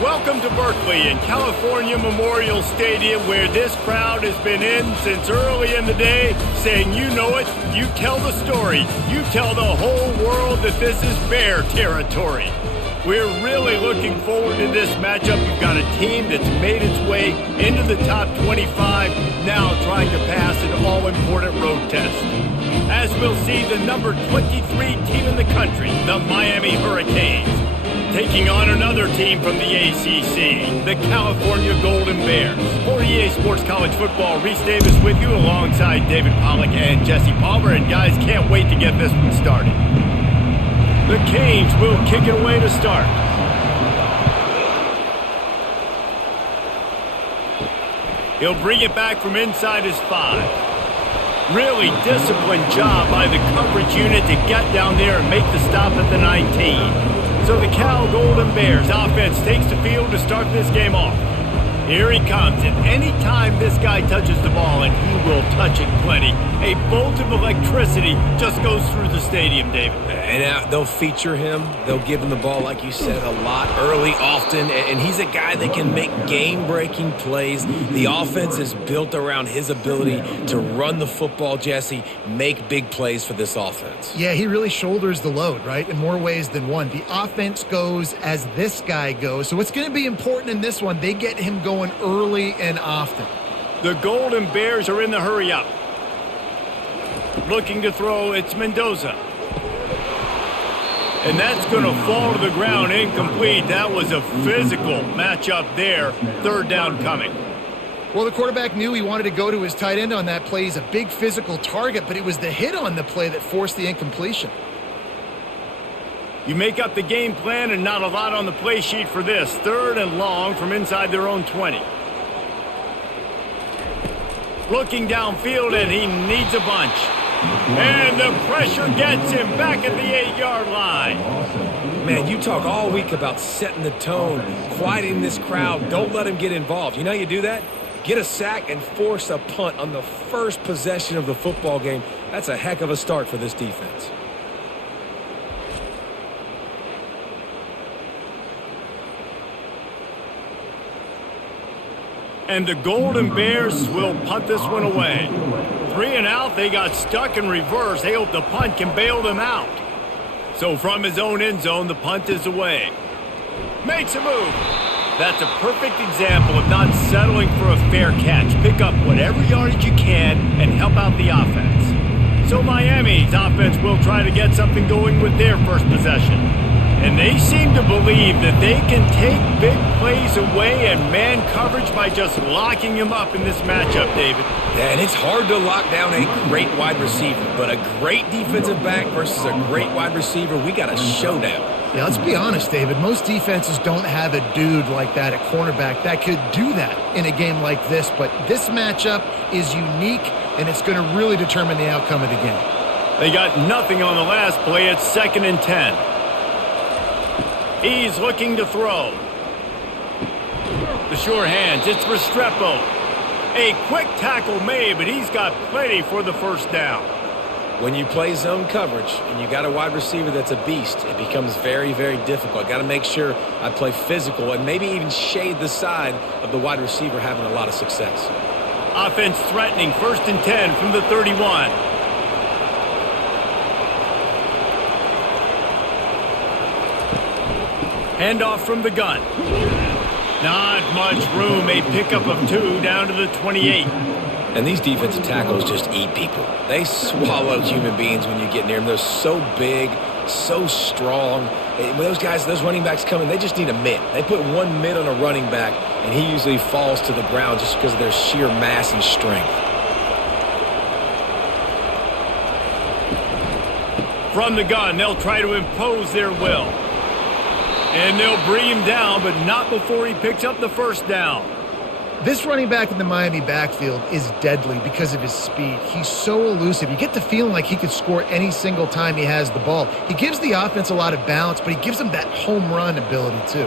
Welcome to Berkeley and California Memorial Stadium, where this crowd has been in since early in the day, saying you know it, you tell the story, you tell the whole world that this is Bear territory. We're really looking forward to this matchup. You've got a team that's made its way into the top 25, now trying to pass an all-important road test. As we'll see the number 23 team in the country, the Miami Hurricanes, taking on another team from the ACC, the California Golden Bears. For EA Sports College Football, Reese Davis with you alongside David Pollack and Jesse Palmer. And guys, can't wait to get this one started. The Canes will kick it away to start. He'll bring it back from inside his 5. Really disciplined job by the coverage unit to get down there and make the stop at the 19. So the Cal Golden Bears offense takes the field to start this game off. Here he comes, and any time this guy touches the ball, and he will touch it plenty, a bolt of electricity just goes through the stadium, David. And they'll feature him. They'll give him the ball, like you said, a lot, early, often, and he's a guy that can make game-breaking plays. The offense is built around his ability to run the football, Jesse, make big plays for this offense. Yeah, he really shoulders the load, right, in more ways than one. The offense goes as this guy goes, so it's going to be important in this one. They get him going early and often. The Golden Bears are in the hurry-up. Looking to throw, it's Mendoza. And that's going to fall to the ground incomplete. That was a physical matchup there. Third down coming. Well, the quarterback knew he wanted to go to his tight end on that play. He's a big physical target, but it was the hit on the play that forced the incompletion. You make up the game plan and not a lot on the play sheet for this. Third and long from inside their own 20. Looking downfield, and he needs a bunch. And the pressure gets him back at the 8-yard line. Man, you talk all week about setting the tone, quieting this crowd. Don't let him get involved. You know how you do that? Get a sack and force a punt on the first possession of the football game. That's a heck of a start for this defense. And the Golden Bears will punt this one away. 3 and out, they got stuck in reverse. They hope the punt can bail them out. So from his own end zone, the punt is away. Makes a move. That's a perfect example of not settling for a fair catch. Pick up whatever yardage you can and help out the offense. So Miami's offense will try to get something going with their first possession. And they seem to believe that they can take big plays away and man coverage by just locking him up in this matchup, David. Yeah, and it's hard to lock down a great wide receiver, but a great defensive back versus a great wide receiver, we got a showdown. Yeah, let's be honest, David. Most defenses don't have a dude like that at cornerback that could do that in a game like this, but this matchup is unique, and it's going to really determine the outcome of the game. They got nothing on the last play. It's 2nd and 10. He's looking to throw. The sure hands, it's Restrepo. A quick tackle made, but he's got plenty for the first down. When you play zone coverage and you got a wide receiver that's a beast, it becomes very, very difficult. Got to make sure I play physical and maybe even shade the side of the wide receiver having a lot of success. Offense threatening, 1st and 10 from the 31. Handoff from the gun. Not much room. A pickup of 2 down to the 28. And these defensive tackles just eat people. They swallow human beings when you get near them. They're so big, so strong. When those guys, those running backs come in, they just need a mid. They put one mid on a running back, and he usually falls to the ground just because of their sheer mass and strength. From the gun, they'll try to impose their will. And they'll bring him down, but not before he picks up the first down. This running back in the Miami backfield is deadly because of his speed. He's so elusive. You get the feeling like he could score any single time he has the ball. He gives the offense a lot of balance, but he gives them that home run ability too.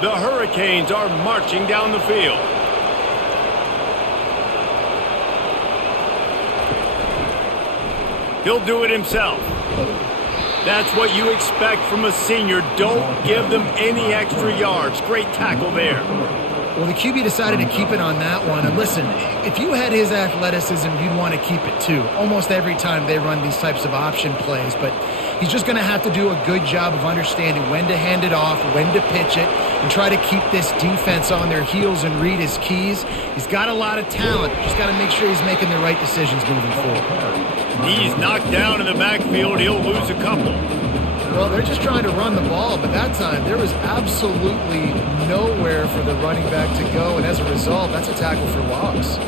The Hurricanes are marching down the field. He'll do it himself. That's what you expect from a senior. Don't give them any extra yards. Great tackle there. Well, the QB decided to keep it on that one. And listen, if you had his athleticism, you'd want to keep it too. Almost every time they run these types of option plays. But he's just going to have to do a good job of understanding when to hand it off, when to pitch it, and try to keep this defense on their heels and read his keys. He's got a lot of talent. Just got to make sure he's making the right decisions moving forward. He's knocked down in the backfield. He'll lose a couple. Well, they're just trying to run the ball, but that time there was absolutely nowhere for the running back to go, and as a result, that's a tackle for loss.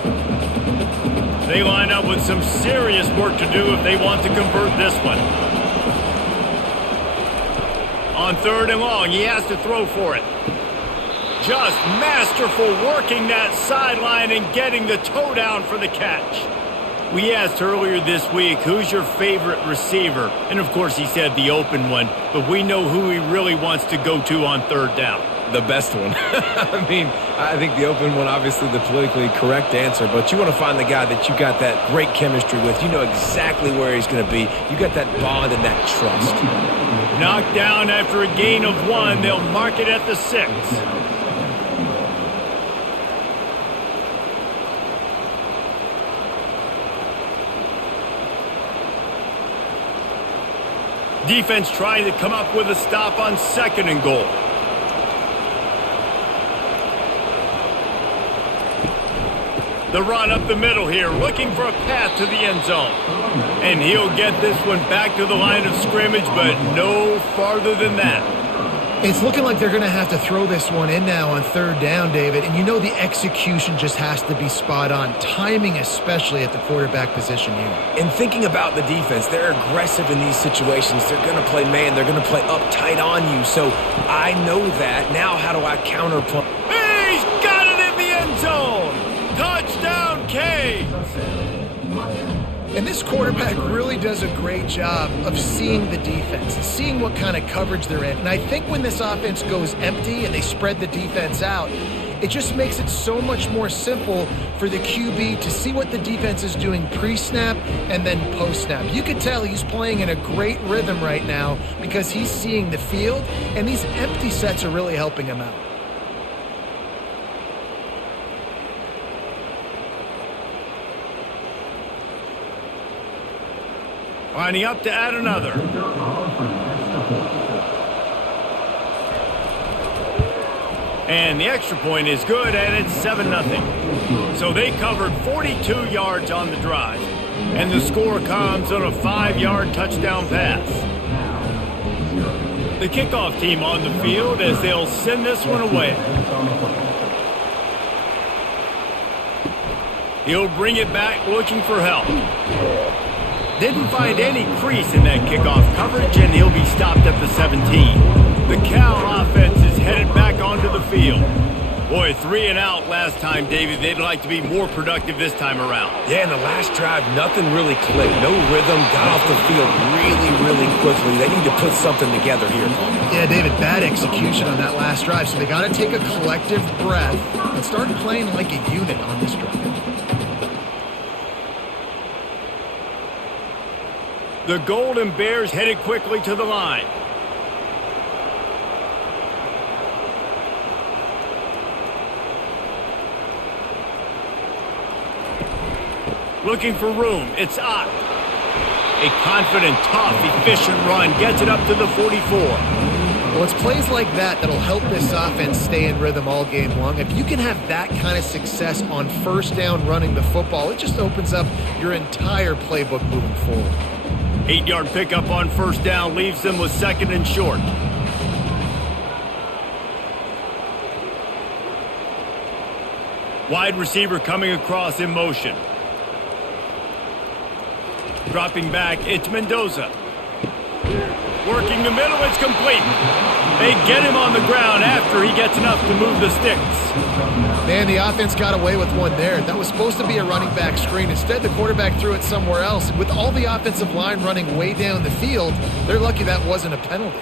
They line up with some serious work to do if they want to convert this one. On 3rd and long, he has to throw for it. Just masterful working that sideline and getting the toe down for the catch. We asked earlier this week, who's your favorite receiver? And of course he said the open one, but we know who he really wants to go to on 3rd down. The best one. I mean, I think the open one, obviously the politically correct answer, but you want to find the guy that you got that great chemistry with. You know exactly where he's going to be. You got that bond and that trust. Knocked down after a gain of 1. They'll mark it at the 6. Defense trying to come up with a stop on 2nd and goal. The run up the middle here, looking for a path to the end zone. And he'll get this one back to the line of scrimmage, but no farther than that. It's looking like they're going to have to throw this one in now on 3rd down, David. And you know the execution just has to be spot on. Timing especially at the quarterback position here. And thinking about the defense, they're aggressive in these situations. They're going to play man. They're going to play up tight on you. So I know that. Now how do I counterpunch? He's got it in the end zone. Touchdown, Canes. And this quarterback really does a great job of seeing the defense, seeing what kind of coverage they're in. And I think when this offense goes empty and they spread the defense out, it just makes it so much more simple for the QB to see what the defense is doing pre-snap and then post-snap. You can tell he's playing in a great rhythm right now because he's seeing the field, and these empty sets are really helping him out. Lining up to add another. And the extra point is good, and it's 7-0. So they covered 42 yards on the drive. And the score comes on a 5-yard touchdown pass. The kickoff team on the field as they'll send this one away. He'll bring it back looking for help. Didn't find any crease in that kickoff coverage, and he'll be stopped at the 17. The Cal offense is headed back onto the field. Boy, 3 and out last time, David. They'd like to be more productive this time around. Yeah, in the last drive, nothing really clicked. No rhythm, got off the field really, really quickly. They need to put something together here, Paul. Yeah, David, bad execution on that last drive, so they got to take a collective breath and start playing like a unit on this drive. The Golden Bears headed quickly to the line. Looking for room. It's Ott. A confident, tough, efficient run gets it up to the 44. Well, it's plays like that that'll help this offense stay in rhythm all game long. If you can have that kind of success on 1st down running the football, it just opens up your entire playbook moving forward. 8-yard pickup on 1st down leaves them with 2nd and short. Wide receiver coming across in motion. Dropping back, it's Mendoza. Working the middle, it's complete. They get him on the ground after he gets enough to move the sticks. Man, the offense got away with one there. That was supposed to be a running back screen. Instead, the quarterback threw it somewhere else. And with all the offensive line running way down the field, they're lucky that wasn't a penalty.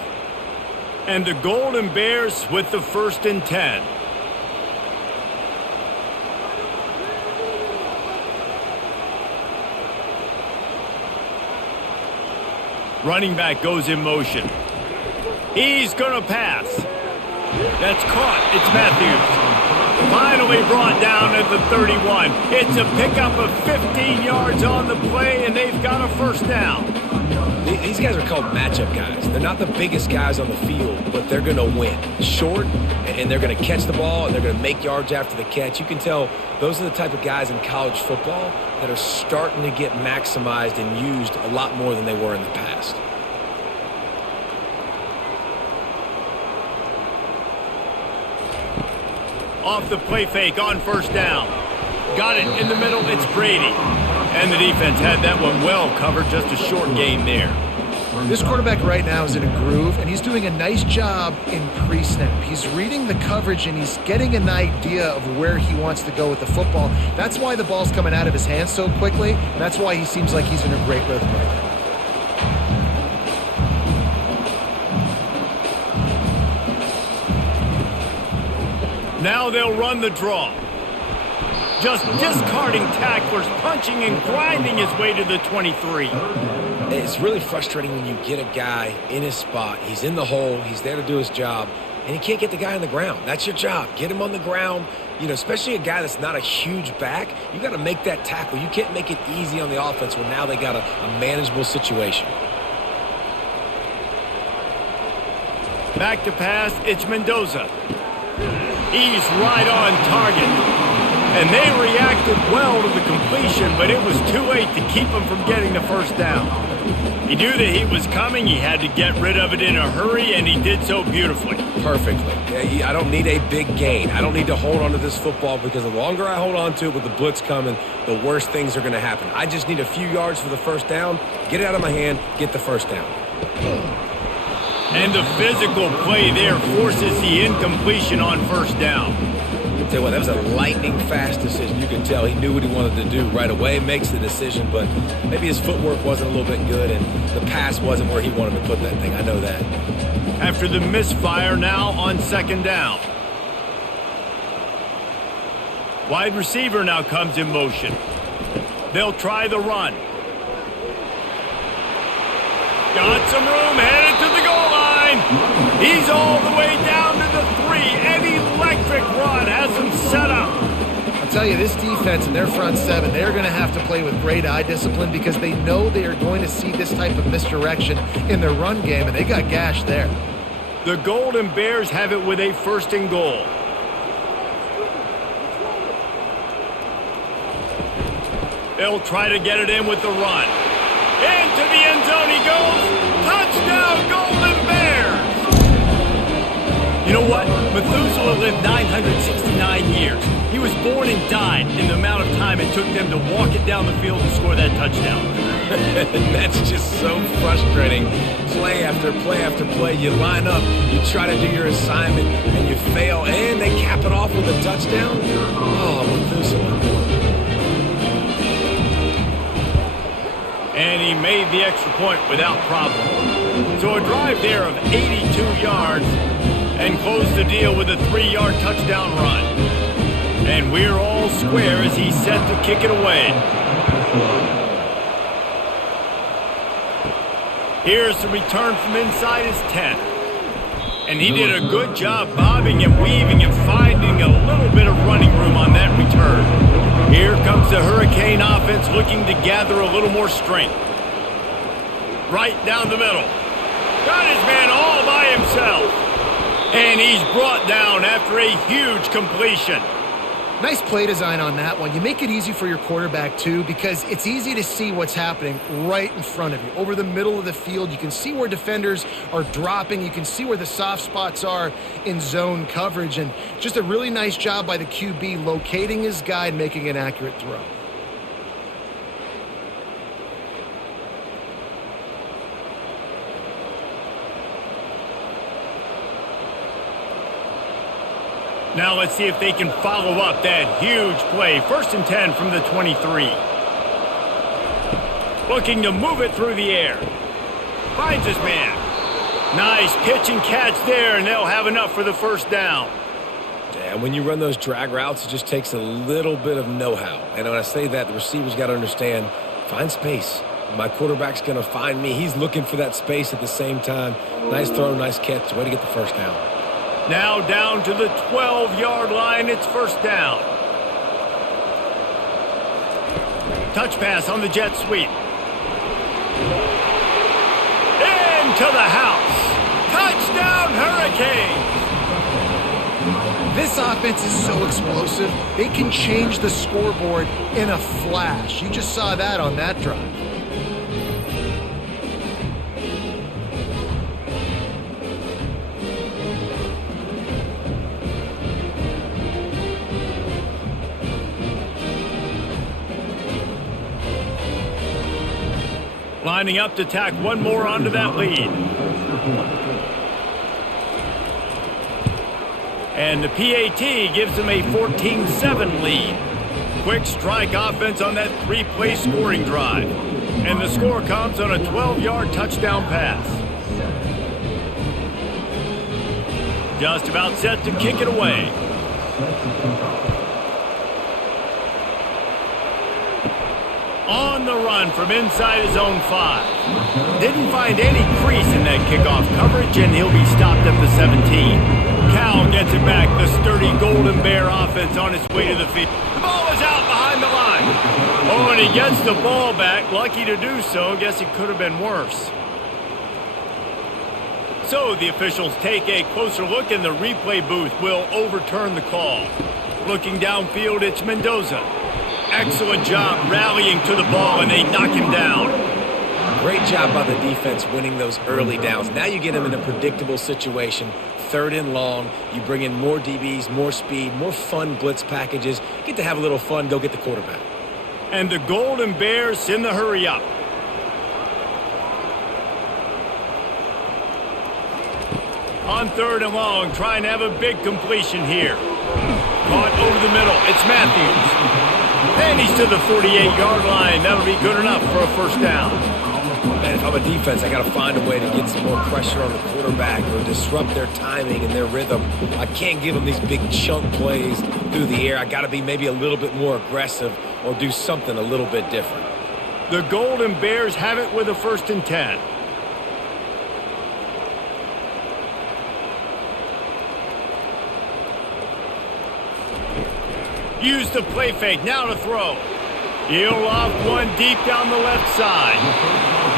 And the Golden Bears with the 1st and 10. Running back goes in motion. He's going to pass. That's caught. It's Matthews. Finally brought down at the 31. It's a pickup of 15 yards on the play, and they've got a first down. These guys are called matchup guys. They're not the biggest guys on the field, but they're going to win. Short, and they're going to catch the ball, and they're going to make yards after the catch. You can tell those are the type of guys in college football that are starting to get maximized and used a lot more than they were in the past. Off the play fake on first down. Got it in the middle. It's Brady. And the defense had that one well covered. Just a short gain there. This quarterback right now is in a groove, and he's doing a nice job in pre-snap. He's reading the coverage, and he's getting an idea of where he wants to go with the football. That's why the ball's coming out of his hands so quickly. And that's why he seems like he's in a great rhythm right now. Now they'll run the draw. Just discarding tacklers, punching and grinding his way to the 23. It's really frustrating when you get a guy in his spot. He's in the hole. He's there to do his job, and he can't get the guy on the ground. That's your job. Get him on the ground. You know, especially a guy that's not a huge back. You got to make that tackle. You can't make it easy on the offense when now they got a manageable situation. Back to pass. It's Mendoza. He's right on target. And they reacted well to the completion, but it was too late to keep him from getting the first down. He knew that he was coming. He had to get rid of it in a hurry, and he did so beautifully. Perfectly. I don't need a big gain. I don't need to hold on to this football because the longer I hold on to it with the blitz coming, the worse things are going to happen. I just need a few yards for the first down, get it out of my hand, get the first down. And the physical play there forces the incompletion on first down. Tell you what, that was a lightning-fast decision. You could tell he knew what he wanted to do right away, makes the decision, but maybe his footwork wasn't a little bit good, and the pass wasn't where he wanted to put that thing. I know that. After the misfire, now on second down. Wide receiver now comes in motion. They'll try the run. Got some room, headed to the goal line. He's all the way down to the 3. An electric run has him set up. I'll tell you, this defense and their front seven, they're going to have to play with great eye discipline because they know they are going to see this type of misdirection in their run game, and they got gashed there. The Golden Bears have it with a first and goal. They'll try to get it in with the run. Into the end zone he goes. Touchdown, Golden Bears! You know what? Methuselah lived 969 years. He was born and died in the amount of time it took them to walk it down the field and score that touchdown. That's just so frustrating. Play after play after play. You line up, you try to do your assignment, and you fail, and they cap it off with a touchdown? Oh, Methuselah. And he made the extra point without problem. So a drive there of 82 yards and closed the deal with a 3-yard touchdown run. And we're all square as he's set to kick it away. Here's the return from inside his 10. And he did a good job bobbing and weaving and finding a little bit of running room on that return. Here comes the Hurricane offense looking to gather a little more strength. Right down the middle. Got his man all by himself. And he's brought down after a huge completion. Nice play design on that one. You make it easy for your quarterback, too, because it's easy to see what's happening right in front of you. Over the middle of the field, you can see where defenders are dropping. You can see where the soft spots are in zone coverage. And just a really nice job by the QB locating his guy and making an accurate throw. Now let's see if they can follow up that huge play. First and 10 from the 23. Looking to move it through the air. Finds his man. Nice pitch and catch there, and they'll have enough for the first down. Yeah, when you run those drag routes, it just takes a little bit of know-how. And when I say that, the receivers got to understand, find space. My quarterback's going to find me. He's looking for that space at the same time. Nice throw, nice catch. Way to get the first down. Now down to the 12-yard line. It's first down. Touch pass on the jet sweep. Into the house. Touchdown, Hurricanes! This offense is so explosive, they can change the scoreboard in a flash. You just saw that on that drive. Lining up to tack one more onto that lead. And the PAT gives them a 14-7 lead. Quick strike offense on that three-play scoring drive. And the score comes on a 12-yard touchdown pass. Just about set to kick it away. On the run from inside his own 5. Didn't find any crease in that kickoff coverage, and he'll be stopped at the 17. Cal gets it back. The sturdy Golden Bear offense on its way to the field. The ball is out behind the line. Oh, and he gets the ball back. Lucky to do so. Guess it could have been worse. So the officials take a closer look, and the replay booth will overturn the call. Looking downfield, it's Mendoza. Excellent job rallying to the ball, and they knock him down. Great job by the defense winning those early downs. Now you get him in a predictable situation. 3rd and long. You bring in more DBs, more speed, more fun blitz packages. Get to have a little fun. Go get the quarterback. And the Golden Bears send the hurry up. On 3rd and long, trying to have a big completion here. Caught over the middle. It's Matthews. And he's to the 48-yard line. That'll be good enough for a first down. Man, if I'm a defense, I got to find a way to get some more pressure on the quarterback or disrupt their timing and their rhythm. I can't give them these big chunk plays through the air. I got to be maybe a little bit more aggressive or do something a little bit different. The Golden Bears have it with a 1st and 10. Use the play fake, now to throw. He'll off one deep down the left side.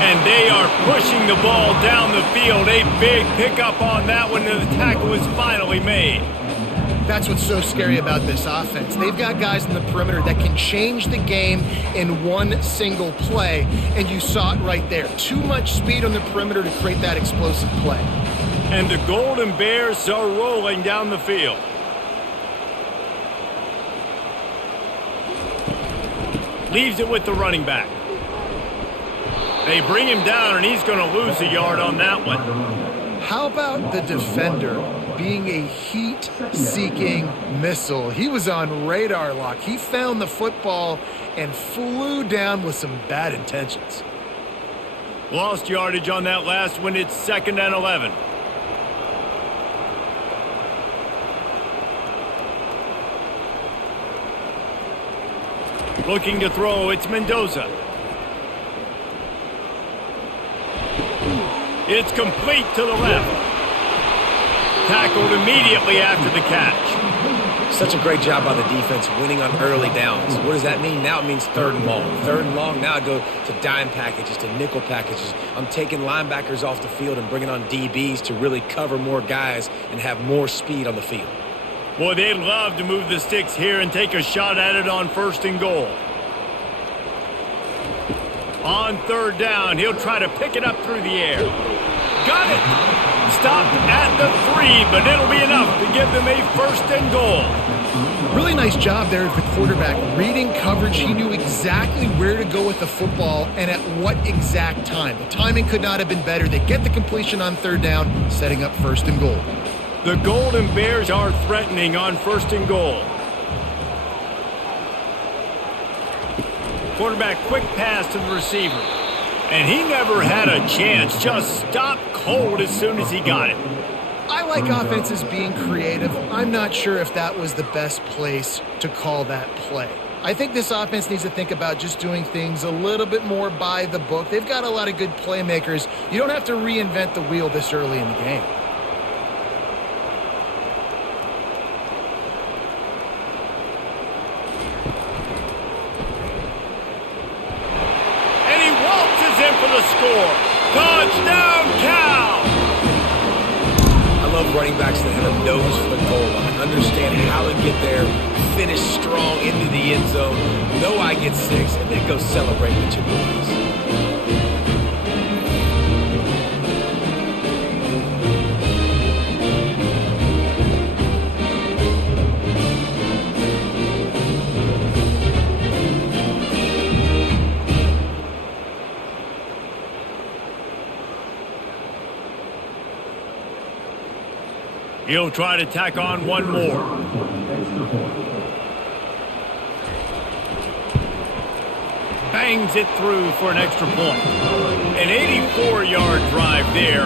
And they are pushing the ball down the field. A big pickup on that one, and the tackle is finally made. That's what's so scary about this offense. They've got guys in the perimeter that can change the game in one single play, and you saw it right there. Too much speed on the perimeter to create that explosive play. And the Golden Bears are rolling down the field. Leaves it with the running back. They bring him down, and he's going to lose a yard on that one. How about the defender being a heat-seeking missile? He was on radar lock. He found the football and flew down with some bad intentions. Lost yardage on that last one. It's 2nd and 11. Looking to throw, it's Mendoza. It's complete to the left. Tackled immediately after the catch. Such a great job by the defense winning on early downs. What does that mean? Now it means 3rd and long. 3rd and long, now I go to dime packages, to nickel packages. I'm taking linebackers off the field and bringing on DBs to really cover more guys and have more speed on the field. Boy, they'd love to move the sticks here and take a shot at it on 1st and goal. On 3rd down, he'll try to pick it up through the air. Got it! Stopped at the 3, but it'll be enough to give them a 1st and goal. Really nice job there of the quarterback. Reading coverage, he knew exactly where to go with the football and at what exact time. The timing could not have been better. They get the completion on 3rd down, setting up 1st and goal. The Golden Bears are threatening on 1st and goal. Quarterback quick pass to the receiver. And he never had a chance. Just stopped cold as soon as he got it. I like offenses being creative. I'm not sure if that was the best place to call that play. I think this offense needs to think about just doing things a little bit more by the book. They've got a lot of good playmakers. You don't have to reinvent the wheel this early in the game. And he waltzes in for the score. Touchdown, Cal! I love running backs that have a nose for the goal line, understand how to get there, finish strong into the end zone, know I get 6, and then go celebrate with your boys. He'll try to tack on one more. Bangs it through for an extra point. An 84-yard drive there,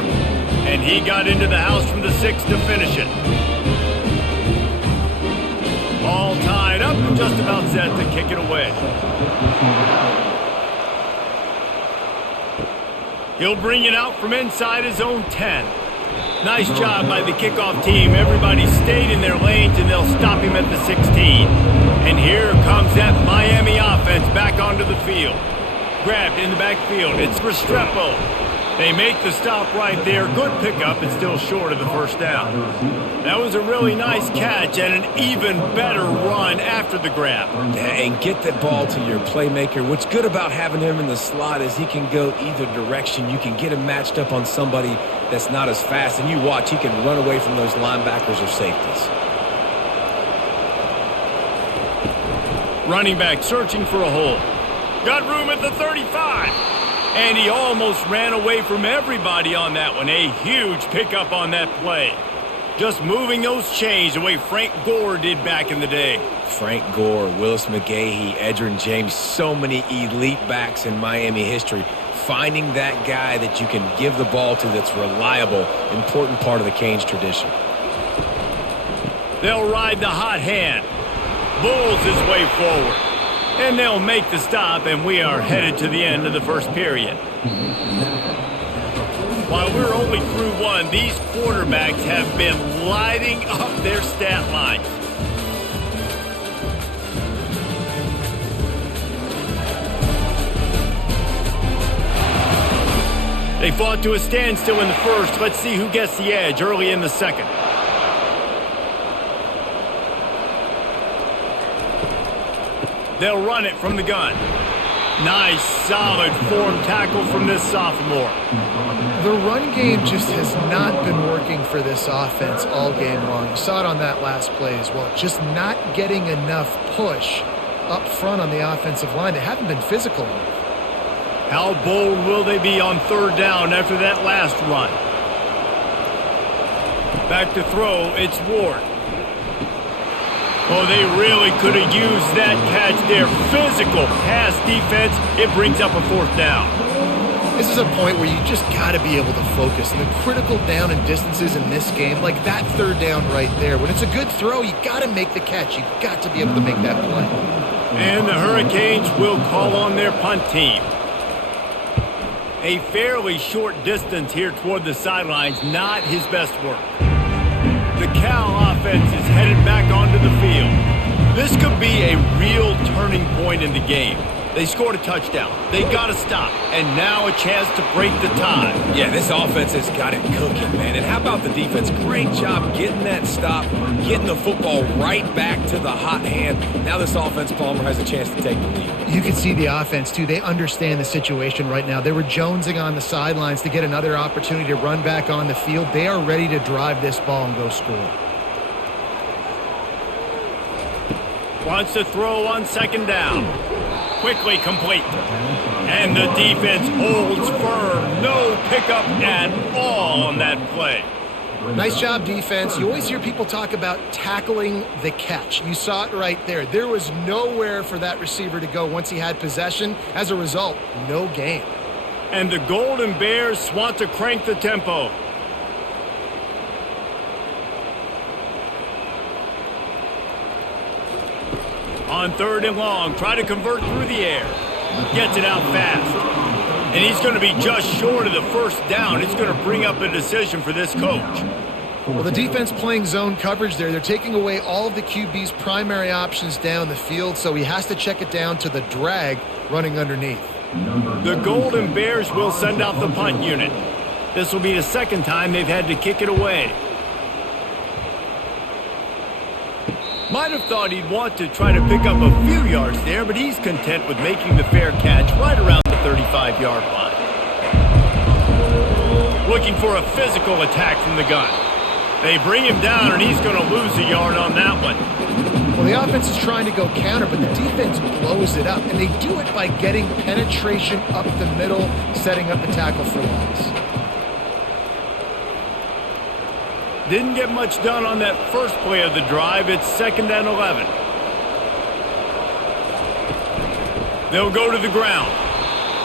and he got into the house from the 6 to finish it. All tied up and just about set to kick it away. He'll bring it out from inside his own 10. Nice job by the kickoff team. Everybody stayed in their lanes, and they'll stop him at the 16. And here comes that Miami offense back onto the field. Grabbed in the backfield. It's Restrepo. They make the stop right there. Good pickup, and still short of the first down. That was a really nice catch and an even better run after the grab. And get the ball to your playmaker. What's good about having him in the slot is he can go either direction. You can get him matched up on somebody that's not as fast, and you watch, he can run away from those linebackers or safeties. Running back searching for a hole. Got room at the 35. And he almost ran away from everybody on that one. A huge pickup on that play. Just moving those chains the way Frank Gore did back in the day. Frank Gore, Willis McGahee, Edgerrin James, so many elite backs in Miami history. Finding that guy that you can give the ball to that's reliable, important part of the Canes tradition. They'll ride the hot hand. Bulls his way forward. And they'll make the stop, and we are headed to the end of the first period. While we're only through one, these quarterbacks have been lighting up their stat lines. They fought to a standstill in the first. Let's see who gets the edge early in the second. They'll run it from the gun. Nice, solid form tackle from this sophomore. The run game just has not been working for this offense all game long. You saw it on that last play as well. Just not getting enough push up front on the offensive line. They haven't been physical enough. How bold will they be on third down after that last run? Back to throw, it's Ward. Oh, they really could have used that catch there. Physical pass defense. It brings up a fourth down. This is a point where you just got to be able to focus. And the critical down and distances in this game, like that third down right there, when it's a good throw, you got to make the catch. You got to be able to make that play. And the Hurricanes will call on their punt team. A fairly short distance here toward the sidelines, not his best work. The Cal offense is headed back onto the field. This could be a real turning point in the game. They scored a touchdown. They got to stop. And now a chance to break the tie. Yeah, this offense has got it cooking, man. And how about the defense? Great job getting that stop, getting the football right back to the hot hand. Now this offense, Palmer, has a chance to take the lead. You can see the offense, too. They understand the situation right now. They were jonesing on the sidelines to get another opportunity to run back on the field. They are ready to drive this ball and go score. Wants to throw on second down. Quickly complete. And the defense holds firm. No pickup at all on that play. Nice job, defense. You always hear people talk about tackling the catch. You saw it right there. There was nowhere for that receiver to go once he had possession. As a result, no gain. And the Golden Bears want to crank the tempo. On 3rd and long, try to convert through the air. Gets it out fast. And he's going to be just short of the first down. It's going to bring up a decision for this coach. Well, the defense playing zone coverage there. They're taking away all of the QB's primary options down the field, so he has to check it down to the drag running underneath. The Golden Bears will send out the punt unit. This will be the second time they've had to kick it away. Might have thought he'd want to try to pick up a few yards there, but he's content with making the fair catch right around the 35-yard line. Looking for a physical attack from the gun. They bring him down, and he's going to lose a yard on that one. Well, the offense is trying to go counter, but the defense blows it up, and they do it by getting penetration up the middle, setting up the tackle for loss. Didn't get much done on that first play of the drive. It's 2nd and 11. They'll go to the ground.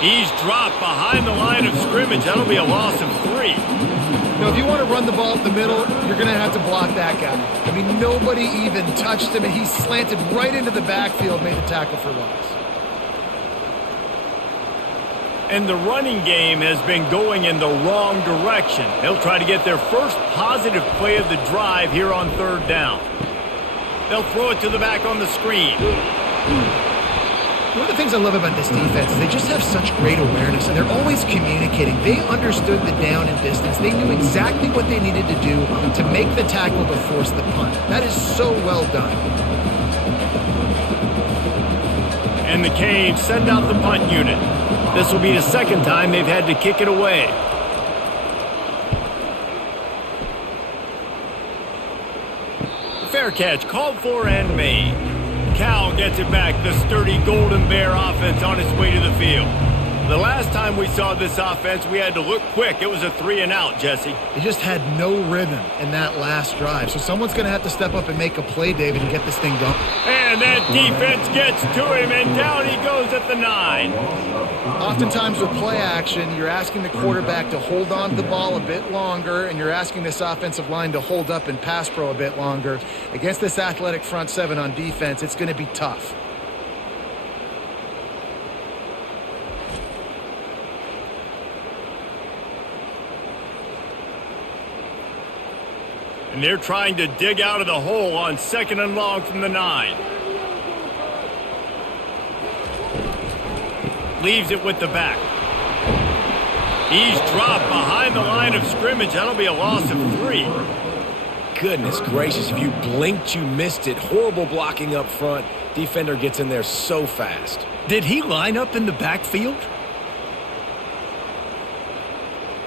He's dropped behind the line of scrimmage. That'll be a loss of 3. Now, if you want to run the ball up the middle, you're going to have to block that guy. I mean, nobody even touched him, and he slanted right into the backfield, made the tackle for loss. And the running game has been going in the wrong direction. They'll try to get their first positive play of the drive here on 3rd down. They'll throw it to the back on the screen. One of the things I love about this defense is they just have such great awareness, and they're always communicating. They understood the down and distance. They knew exactly what they needed to do to make the tackle to force the punt. That is so well done. And the Canes send out the punt unit. This will be the second time they've had to kick it away. Fair catch called for and made. Cal gets it back. The sturdy Golden Bear offense on its way to the field. The last time we saw this offense, we had to look quick. It was a 3-and-out, Jesse. They just had no rhythm in that last drive. So someone's going to have to step up and make a play, David, and get this thing going. And that defense gets to him, and down he goes at the 9. Oftentimes with play action, you're asking the quarterback to hold on to the ball a bit longer, and you're asking this offensive line to hold up and pass pro a bit longer. Against this athletic front seven on defense, it's going to be tough. And they're trying to dig out of the hole on 2nd and long from the 9. Leaves it with the back. He's dropped behind the line of scrimmage. That'll be a loss of 3. Goodness gracious, if you blinked, you missed it. Horrible blocking up front. Defender gets in there so fast. Did he line up in the backfield?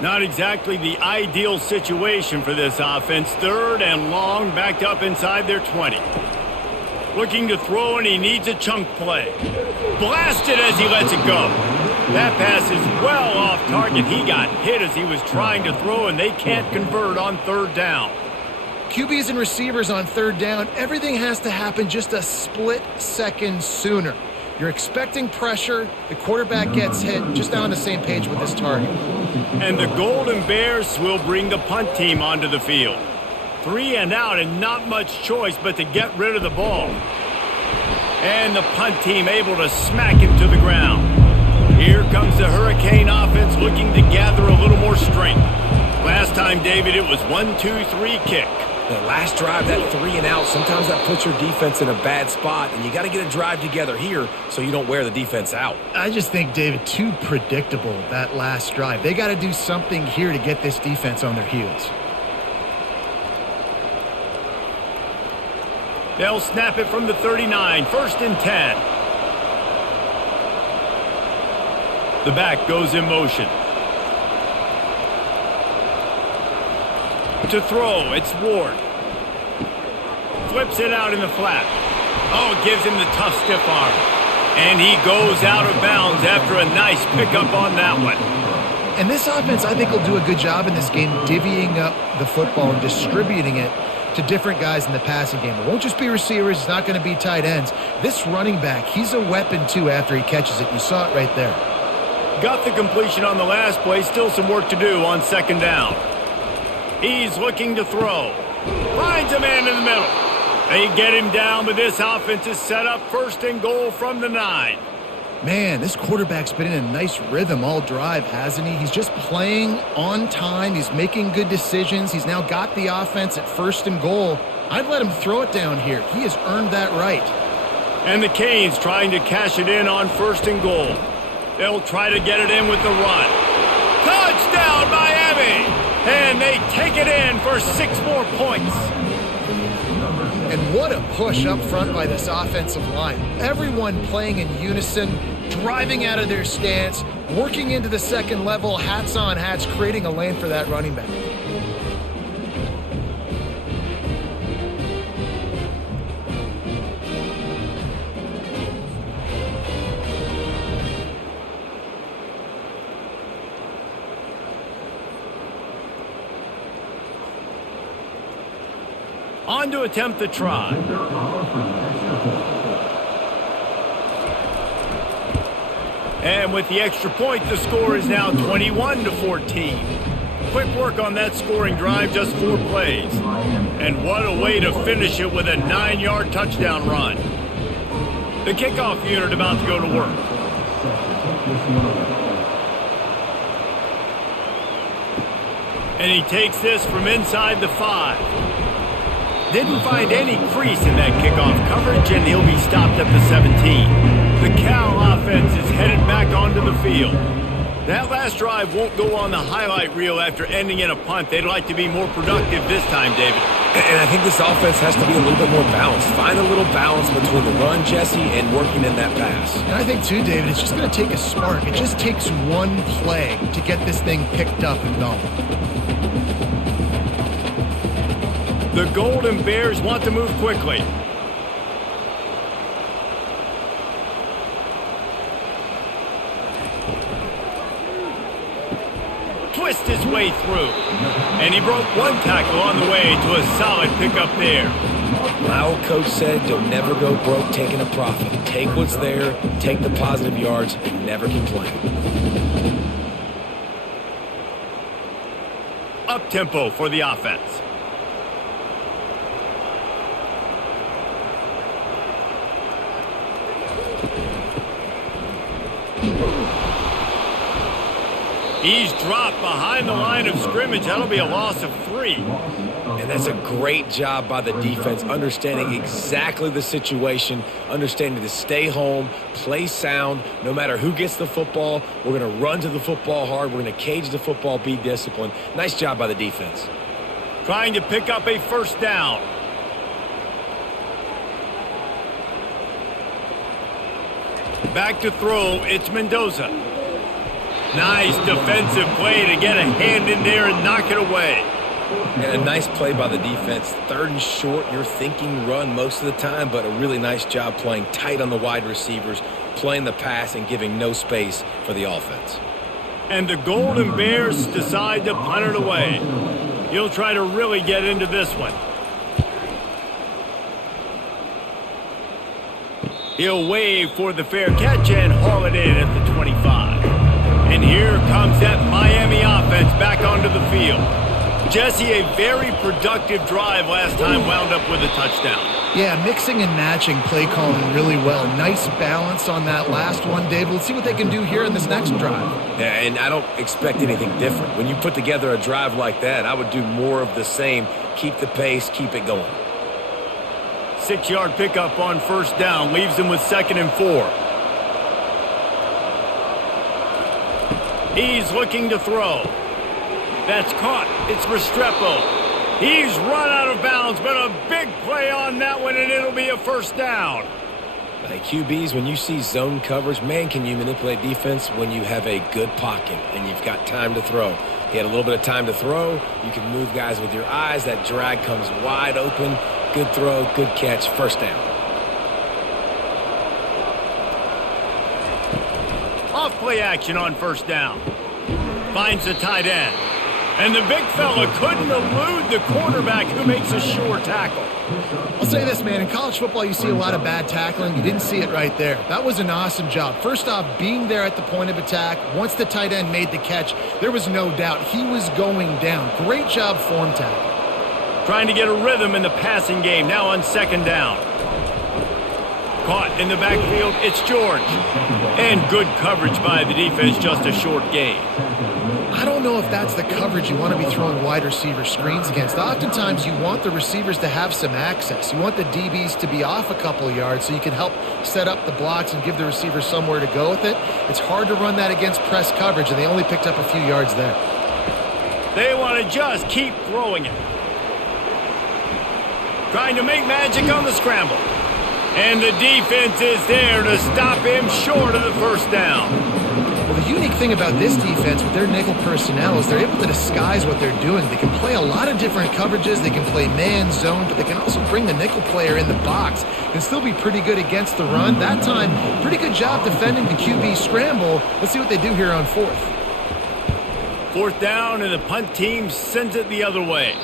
Not exactly the ideal situation for this offense. 3rd and long, backed up inside their 20. Looking to throw, and he needs a chunk play. Blasted as he lets it go. That pass is well off target. He got hit as he was trying to throw, and they can't convert on 3rd down. QBs and receivers on 3rd down, everything has to happen just a split second sooner. You're expecting pressure, the quarterback gets hit, just now on the same page with his target. And the Golden Bears will bring the punt team onto the field. 3-and-out and not much choice but to get rid of the ball. And the punt team able to smack him to the ground. Here comes the Hurricane offense looking to gather a little more strength. Last time, David, it was 1-2-3 kick. The last drive, that 3-and-out, sometimes that puts your defense in a bad spot, and you got to get a drive together here so you don't wear the defense out. I just think, David, too predictable, that last drive. They got to do something here to get this defense on their heels. They'll snap it from the 39, 1st and 10. The back goes in motion. To throw, it's Ward. Flips it out in the flat. Oh, gives him the tough stiff arm. And he goes out of bounds after a nice pickup on that one. And this offense, I think, will do a good job in this game divvying up the football and distributing it to different guys in the passing game. It won't just be receivers. It's not going to be tight ends. This running back, he's a weapon, too, after he catches it. You saw it right there. Got the completion on the last play. Still some work to do on 2nd down. He's looking to throw. Finds a man in the middle. They get him down, but this offense is set up 1st and goal from the 9. Man, this quarterback's been in a nice rhythm all drive, hasn't he? He's just playing on time. He's making good decisions. He's now got the offense at 1st and goal. I'd let him throw it down here. He has earned that right. And the Canes trying to cash it in on 1st and goal. They'll try to get it in with the run. Touchdown, Miami! And they take it in for 6 more points. And what a push up front by this offensive line. Everyone playing in unison, driving out of their stance, working into the second level, hats on hats, creating a lane for that running back. On to attempt the try. And with the extra point, the score is now 21-14. Quick work on that scoring drive, just 4 plays. And what a way to finish it with a 9-yard touchdown run. The kickoff unit about to go to work. And he takes this from inside the 5. Didn't find any crease in that kickoff coverage, and he'll be stopped at the 17. The Cal offense is headed back onto the field. That last drive won't go on the highlight reel after ending in a punt. They'd like to be more productive this time, David. And I think this offense has to be a little bit more balanced. Find a little balance between the run, Jesse, and working in that pass. And I think, too, David, it's just going to take a spark. It just takes one play to get this thing picked up and going. The Golden Bears want to move quickly. Twist his way through. And he broke 1 tackle on the way to a solid pickup there. My old coach said you'll never go broke taking a profit. Take what's there, take the positive yards, and never complain. Up-tempo for the offense. He's dropped behind the line of scrimmage. That'll be a loss of 3. And that's a great job by the defense, understanding exactly the situation, understanding to stay home, play sound. No matter who gets the football, we're going to run to the football hard. We're going to cage the football, be disciplined. Nice job by the defense. Trying to pick up a 1st down. Back to throw, it's Mendoza. Nice defensive play to get a hand in there and knock it away. And a nice play by the defense. 3rd and short, you're thinking run most of the time, but a really nice job playing tight on the wide receivers, playing the pass and giving no space for the offense. And the Golden Bears decide to punt it away. He'll try to really get into this one. He'll wave for the fair catch and haul it in at the 25. And here comes that Miami offense back onto the field. Jesse, a very productive drive last time, wound up with a touchdown. Yeah, mixing and matching play calling really well. Nice balance on that last one, David. Let's see what they can do here in this next drive. Yeah, and I don't expect anything different. When you put together a drive like that, I would do more of the same. Keep the pace, keep it going. 6-yard pickup on 1st down leaves him with 2nd and 4. He's looking to throw. That's caught. It's Restrepo. He's run out of bounds, but a big play on that one, and it'll be a 1st down. Like QBs, when you see zone coverage, man, can you manipulate defense when you have a good pocket and you've got time to throw. He had a little bit of time to throw. You can move guys with your eyes. That drag comes wide open. Good throw, good catch, 1st down. Off play action on 1st down. Finds the tight end. And the big fella couldn't elude the quarterback who makes a sure tackle. I'll say this, man. In college football, you see a lot of bad tackling. You didn't see it right there. That was an awesome job. First off, being there at the point of attack. Once the tight end made the catch, there was no doubt he was going down. Great job form tackle. Trying to get a rhythm in the passing game now on second down. Caught in the backfield, it's George. And good coverage by the defense, just a short gain. I don't know if that's the coverage you want to be throwing wide receiver screens against. Oftentimes, you want the receivers to have some access. You want the DBs to be off a couple of yards so you can help set up the blocks and give the receiver somewhere to go with it. It's hard to run that against press coverage, and they only picked up a few yards there. They want to just keep throwing it. Trying to make magic on the scramble. And the defense is there to stop him short of the first down. Well, the unique thing about this defense with their nickel personnel is they're able to disguise what they're doing. They can play a lot of different coverages. They can play man, zone, but they can also bring the nickel player in the box and still be pretty good against the run. That time, pretty good job defending the QB scramble. Let's see what they do here on fourth. Fourth down, and the punt team sends it the other way.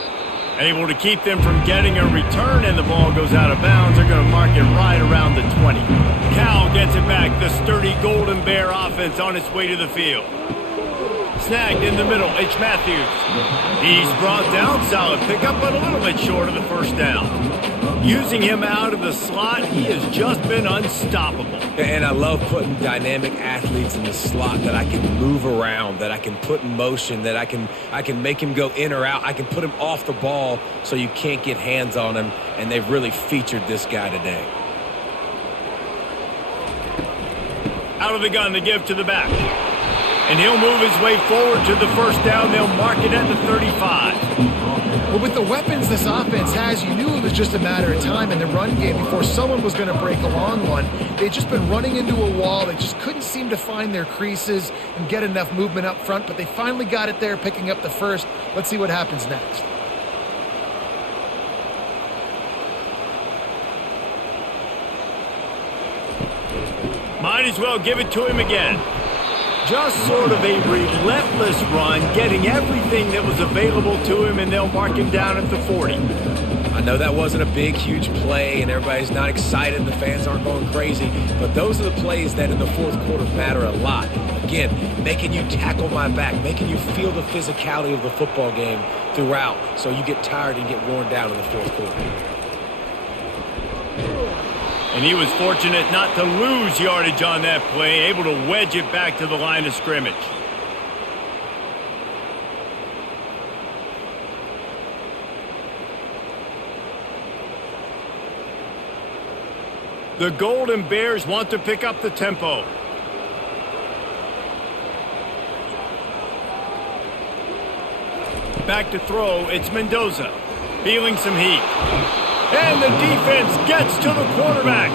Able to keep them from getting a return, and the ball goes out of bounds. They're going to mark it right around the 20. Cal gets it back. The sturdy Golden Bear offense on its way to the field. Snagged in the middle, H. Matthews. He's brought down. Solid pickup, but a little bit short of the first down. Using him out of the slot, he has just been unstoppable. And I love putting dynamic athletes in the slot that I can move around, that I can put in motion, that I can make him go in or out. I can put him off the ball so you can't get hands on him, and they've really featured this guy today. Out of the gun to give to the back. And he'll move his way forward to the first down. They'll mark it at the 35. Well, with the weapons this offense has, you knew it was just a matter of time in the run game before someone was going to break a long one. They'd just been running into a wall. They just couldn't seem to find their creases and get enough movement up front, but they finally got it there, picking up the first. Let's see what happens next. Might as well give it to him again. Just sort of a relentless run, getting everything that was available to him, and they'll mark him down at the 40. I know that wasn't a big, huge play, and everybody's not excited. The fans aren't going crazy, but those are the plays that in the fourth quarter matter a lot. Again, making you tackle my back, making you feel the physicality of the football game throughout so you get tired and get worn down in the fourth quarter. And he was fortunate not to lose yardage on that play, able to wedge it back to the line of scrimmage. The Golden Bears want to pick up the tempo. Back to throw, it's Mendoza. Feeling some heat. And the defense gets to the quarterback.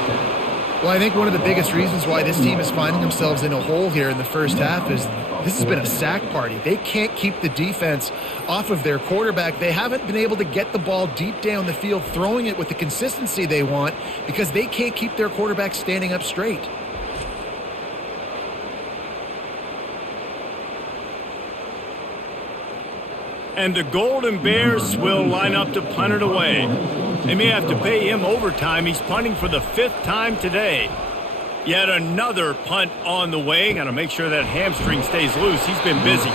Well, I think one of the biggest reasons why this team is finding themselves in a hole here in the first half is this has been a sack party. They can't keep the defense off of their quarterback. They haven't been able to get the ball deep down the field, throwing it with the consistency they want because they can't keep their quarterback standing up straight. And the Golden Bears will line up to punt it away. They may have to pay him overtime. He's punting for the 5th time today. Yet another punt on the way. Got to make sure that hamstring stays loose. He's been busy.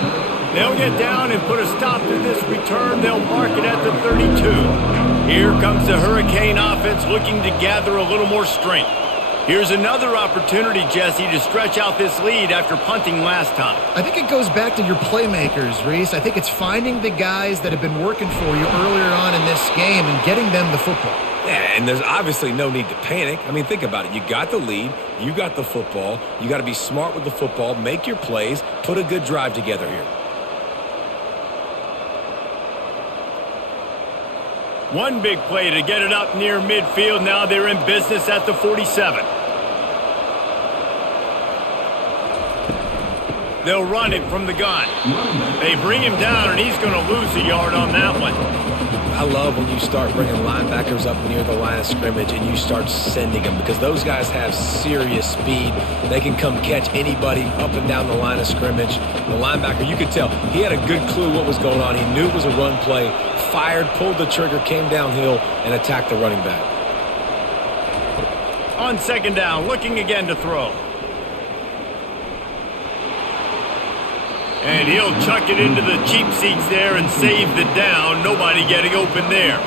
They'll get down and put a stop to this return. They'll mark it at the 32. Here comes the Hurricane offense looking to gather a little more strength. Here's another opportunity, Jesse, to stretch out this lead after punting last time. I think it goes back to your playmakers, Reese. I think it's finding the guys that have been working for you earlier on in this game and getting them the football. Yeah, and there's obviously no need to panic. I mean, think about it. You got the lead. You got the football. You got to be smart with the football, make your plays, put a good drive together here. One big play to get it up near midfield. Now they're in business at the 47. They'll run it from the gun. They bring him down, and he's going to lose a yard on that one. I love when you start bringing linebackers up near the line of scrimmage and you start sending them because those guys have serious speed. They can come catch anybody up and down the line of scrimmage. The linebacker, you could tell, he had a good clue what was going on. He knew it was a run play, fired, pulled the trigger, came downhill, and attacked the running back. On second down, looking again to throw. And he'll chuck it into the cheap seats there and save the down. Nobody getting open there.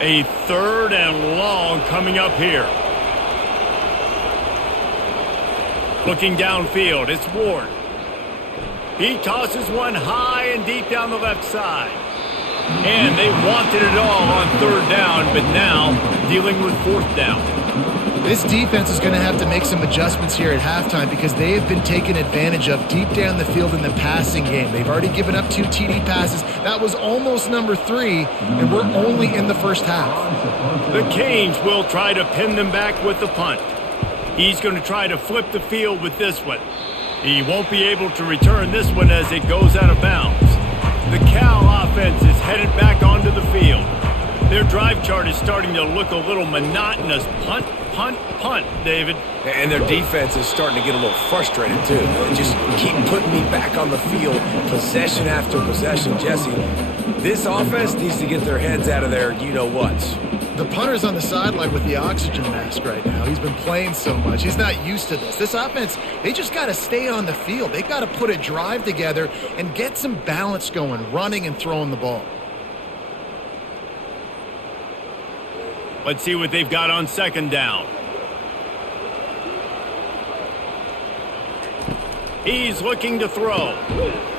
A 3rd and long coming up here. Looking downfield, it's Ward. He tosses one high and deep down the left side. And they wanted it all on 3rd down, but now dealing with 4th down. This defense is going to have to make some adjustments here at halftime because they have been taken advantage of deep down the field in the passing game. They've already given up 2 TD passes. That was almost number 3, and we're only in the first half. The Canes will try to pin them back with the punt. He's going to try to flip the field with this one. He won't be able to return this one as it goes out of bounds. The Cal offense is headed back onto the field. Their drive chart is starting to look a little monotonous. Punt, punt, punt, David. And their defense is starting to get a little frustrated, too. They just keep putting me back on the field, possession after possession. Jesse, this offense needs to get their heads out of their you-know-whats. The punter's on the sideline with the oxygen mask right now. He's been playing so much. He's not used to this. This offense, they just got to stay on the field. They've got to put a drive together and get some balance going, running and throwing the ball. Let's see what they've got on 2nd down. He's looking to throw.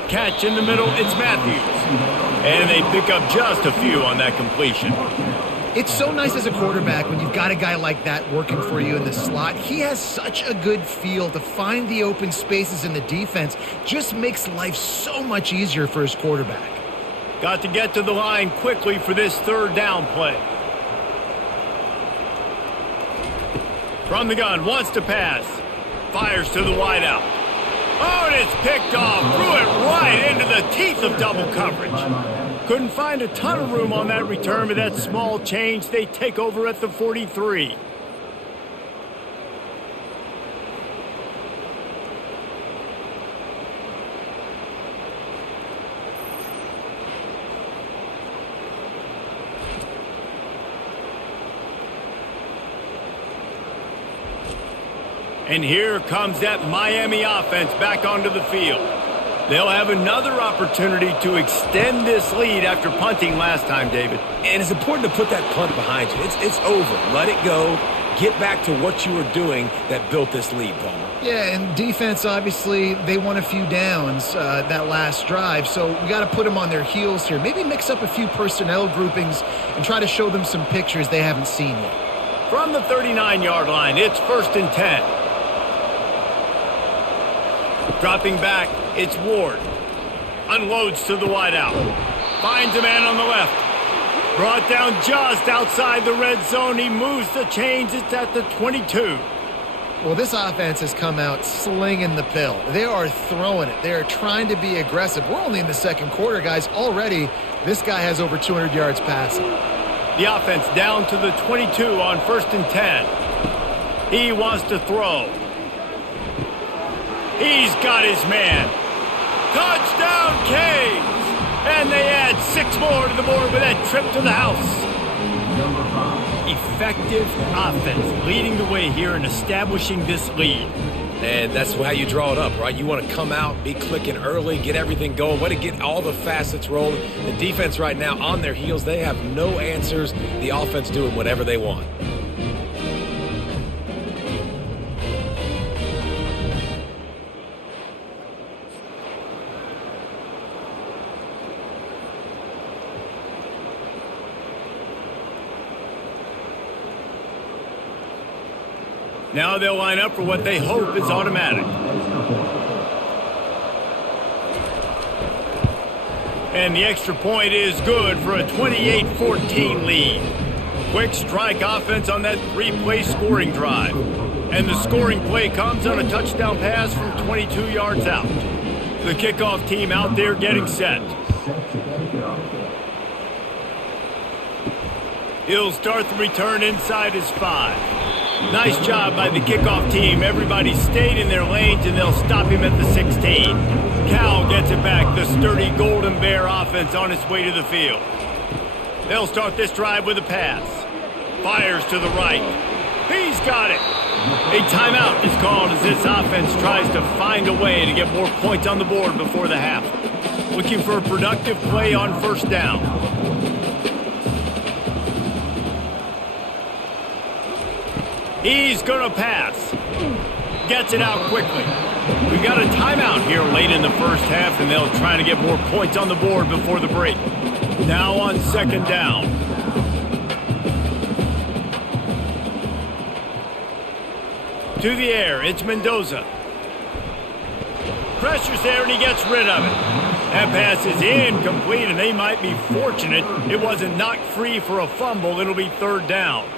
Catch in the middle, it's Matthews. And they pick up just a few on that completion. It's so nice as a quarterback when you've got a guy like that working for you in the slot. He has such a good feel to find the open spaces in the defense. Just makes life so much easier for his quarterback. Got to get to the line quickly for this 3rd down play. From the gun, wants to pass. Fires to the wideout. Oh, and it's picked off. Threw it right into the teeth of double coverage. Couldn't find a ton of room on that return, but that small change, they take over at the 43. And here comes that Miami offense back onto the field. They'll have another opportunity to extend this lead after punting last time, David. And it's important to put that punt behind you. It's over. Let it go. Get back to what you were doing that built this lead, Palmer. Yeah, and defense, obviously, they won a few downs that last drive, so we got to put them on their heels here. Maybe mix up a few personnel groupings and try to show them some pictures they haven't seen yet. From the 39-yard line, it's 1st and 10. Dropping back, it's Ward. Unloads to the wideout. Finds a man on the left. Brought down just outside the red zone. He moves the chains. It's at the 22. Well, this offense has come out slinging the pill. They are throwing it. They are trying to be aggressive. We're only in the 2nd quarter, guys. Already, this guy has over 200 yards passing. The offense down to the 22 on 1st and 10. He wants to throw. He's got his man. Touchdown, Canes! And they add 6 more to the board with that trip to the house. Effective offense leading the way here and establishing this lead. And that's how you draw it up, right? You want to come out, be clicking early, get everything going, want to get all the facets rolling. The defense right now on their heels, they have no answers. The offense doing whatever they want. Now they'll line up for what they hope is automatic. And the extra point is good for a 28-14 lead. Quick strike offense on that 3-play scoring drive. And the scoring play comes on a touchdown pass from 22 yards out. The kickoff team out there getting set. He'll start the return inside his 5. Nice job by the kickoff team. Everybody stayed in their lanes, and they'll stop him at the 16. Cal gets it back. The sturdy Golden Bear offense on its way to the field. They'll start this drive with a pass. Fires to the right. He's got it. A timeout is called as this offense tries to find a way to get more points on the board before the half. Looking for a productive play on first down. He's going to pass. Gets it out quickly. We've got a timeout here late in the first half, and they'll try to get more points on the board before the break. Now on second down. To the air, it's Mendoza. Pressure's there, and he gets rid of it. That pass is incomplete, and they might be fortunate it wasn't knocked free for a fumble. It'll be third down.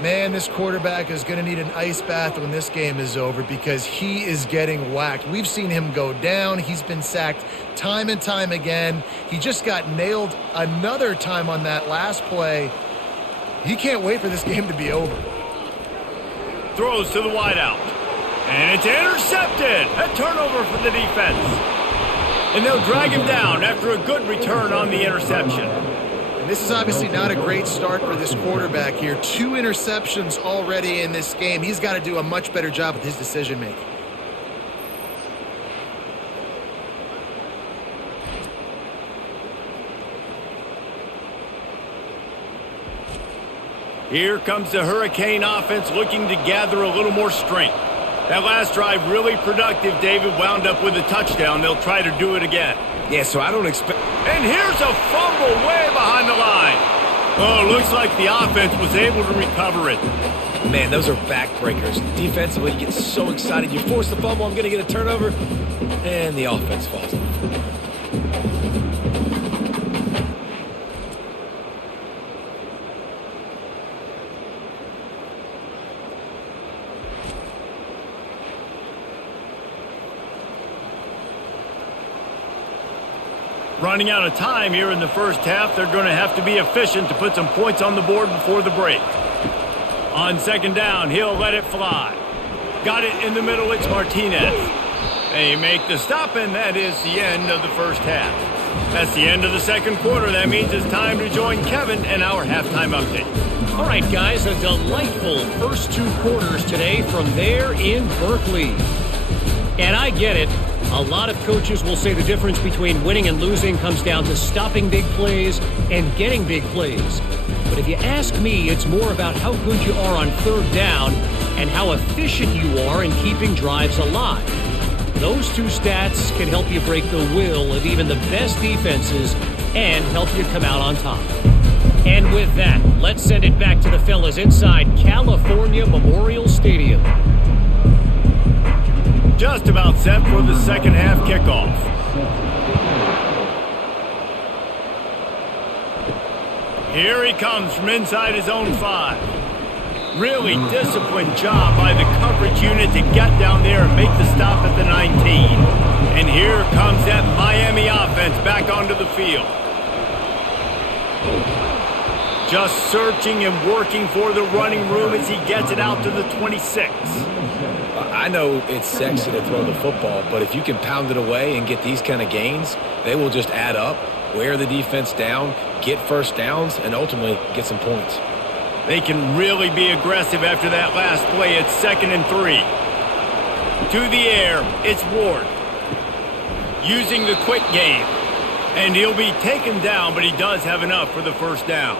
Man, this quarterback is going to need an ice bath when this game is over because he is getting whacked. We've seen him go down. He's been sacked time and time again. He just got nailed another time on that last play. He can't wait for this game to be over. Throws to the wideout. And it's intercepted. A turnover for the defense. And they'll drag him down after a good return on the interception. And this is obviously not a great start for this quarterback here. 2 interceptions already in this game. He's got to do a much better job with his decision-making. Here comes the Hurricane offense looking to gather a little more strength. That last drive really productive, David, wound up with a touchdown. They'll try to do it again. Yeah, so I don't expect... And here's a fumble way behind the line. Oh, looks like the offense was able to recover it. Man, those are backbreakers. Defensively, you get so excited. You force the fumble, I'm going to get a turnover, and the offense falls off. Running out of time here in the first half, they're going to have to be efficient to put some points on the board before the break. On second down, he'll let it fly. Got it in the middle, it's Martinez. They make the stop, and that is the end of the first half. That's the end of the second quarter. That means it's time to join Kevin and our halftime update. All right, guys, a delightful first 2 quarters today from there in Berkeley. And I get it. A lot of coaches will say the difference between winning and losing comes down to stopping big plays and getting big plays. But if you ask me, it's more about how good you are on third down and how efficient you are in keeping drives alive. Those 2 stats can help you break the will of even the best defenses and help you come out on top. And with that, let's send it back to the fellas inside California Memorial Stadium. Just about set for the second half kickoff. Here he comes from inside his own 5. Really disciplined job by the coverage unit to get down there and make the stop at the 19. And here comes that Miami offense back onto the field. Just searching and working for the running room as he gets it out to the 26. I know it's sexy to throw the football, but if you can pound it away and get these kind of gains, they will just add up, wear the defense down, get first downs, and ultimately get some points. They can really be aggressive after that last play. It's 2nd and 3. To the air, it's Ward. Using the quick game. And he'll be taken down, but he does have enough for the first down.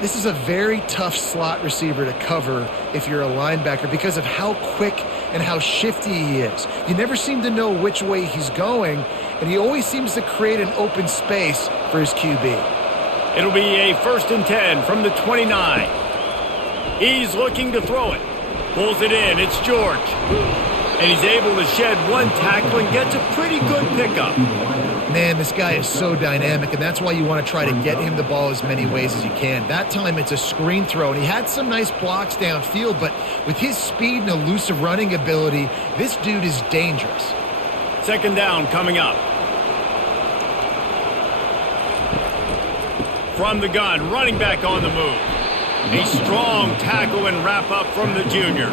This is a very tough slot receiver to cover if you're a linebacker because of how quick and how shifty he is. You never seem to know which way he's going, and he always seems to create an open space for his QB. It'll be a 1st and 10 from the 29. He's looking to throw it. Pulls it in. It's George. And he's able to shed 1 tackle and gets a pretty good pickup. Man, this guy is so dynamic, and that's why you want to try to get him the ball as many ways as you can. That time it's a screen throw, and he had some nice blocks downfield, but with his speed and elusive running ability, this dude is dangerous. 2nd down coming up. From the gun, running back on the move. A strong tackle and wrap up from the junior.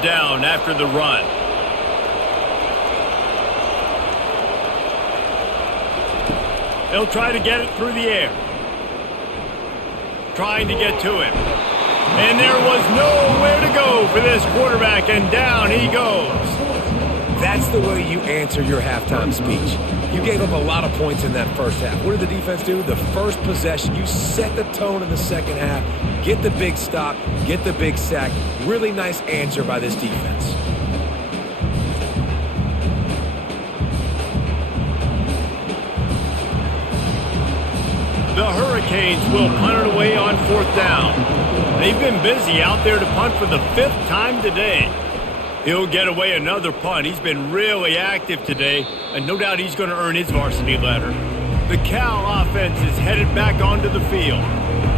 third down after the run. They'll try to get it through the air. Trying to get to him. And there was nowhere to go for this quarterback, and down he goes. That's the way you answer your halftime speech. You gave up a lot of points in that first half. What did the defense do? The first possession, you set the tone in the second half, get the big stop, get the big sack. Really nice answer by this defense. The Hurricanes will punt it away on fourth down. They've been busy out there to punt for the 5th time today. He'll get away another punt. He's been really active today, and no doubt he's going to earn his varsity letter. The Cal offense is headed back onto the field.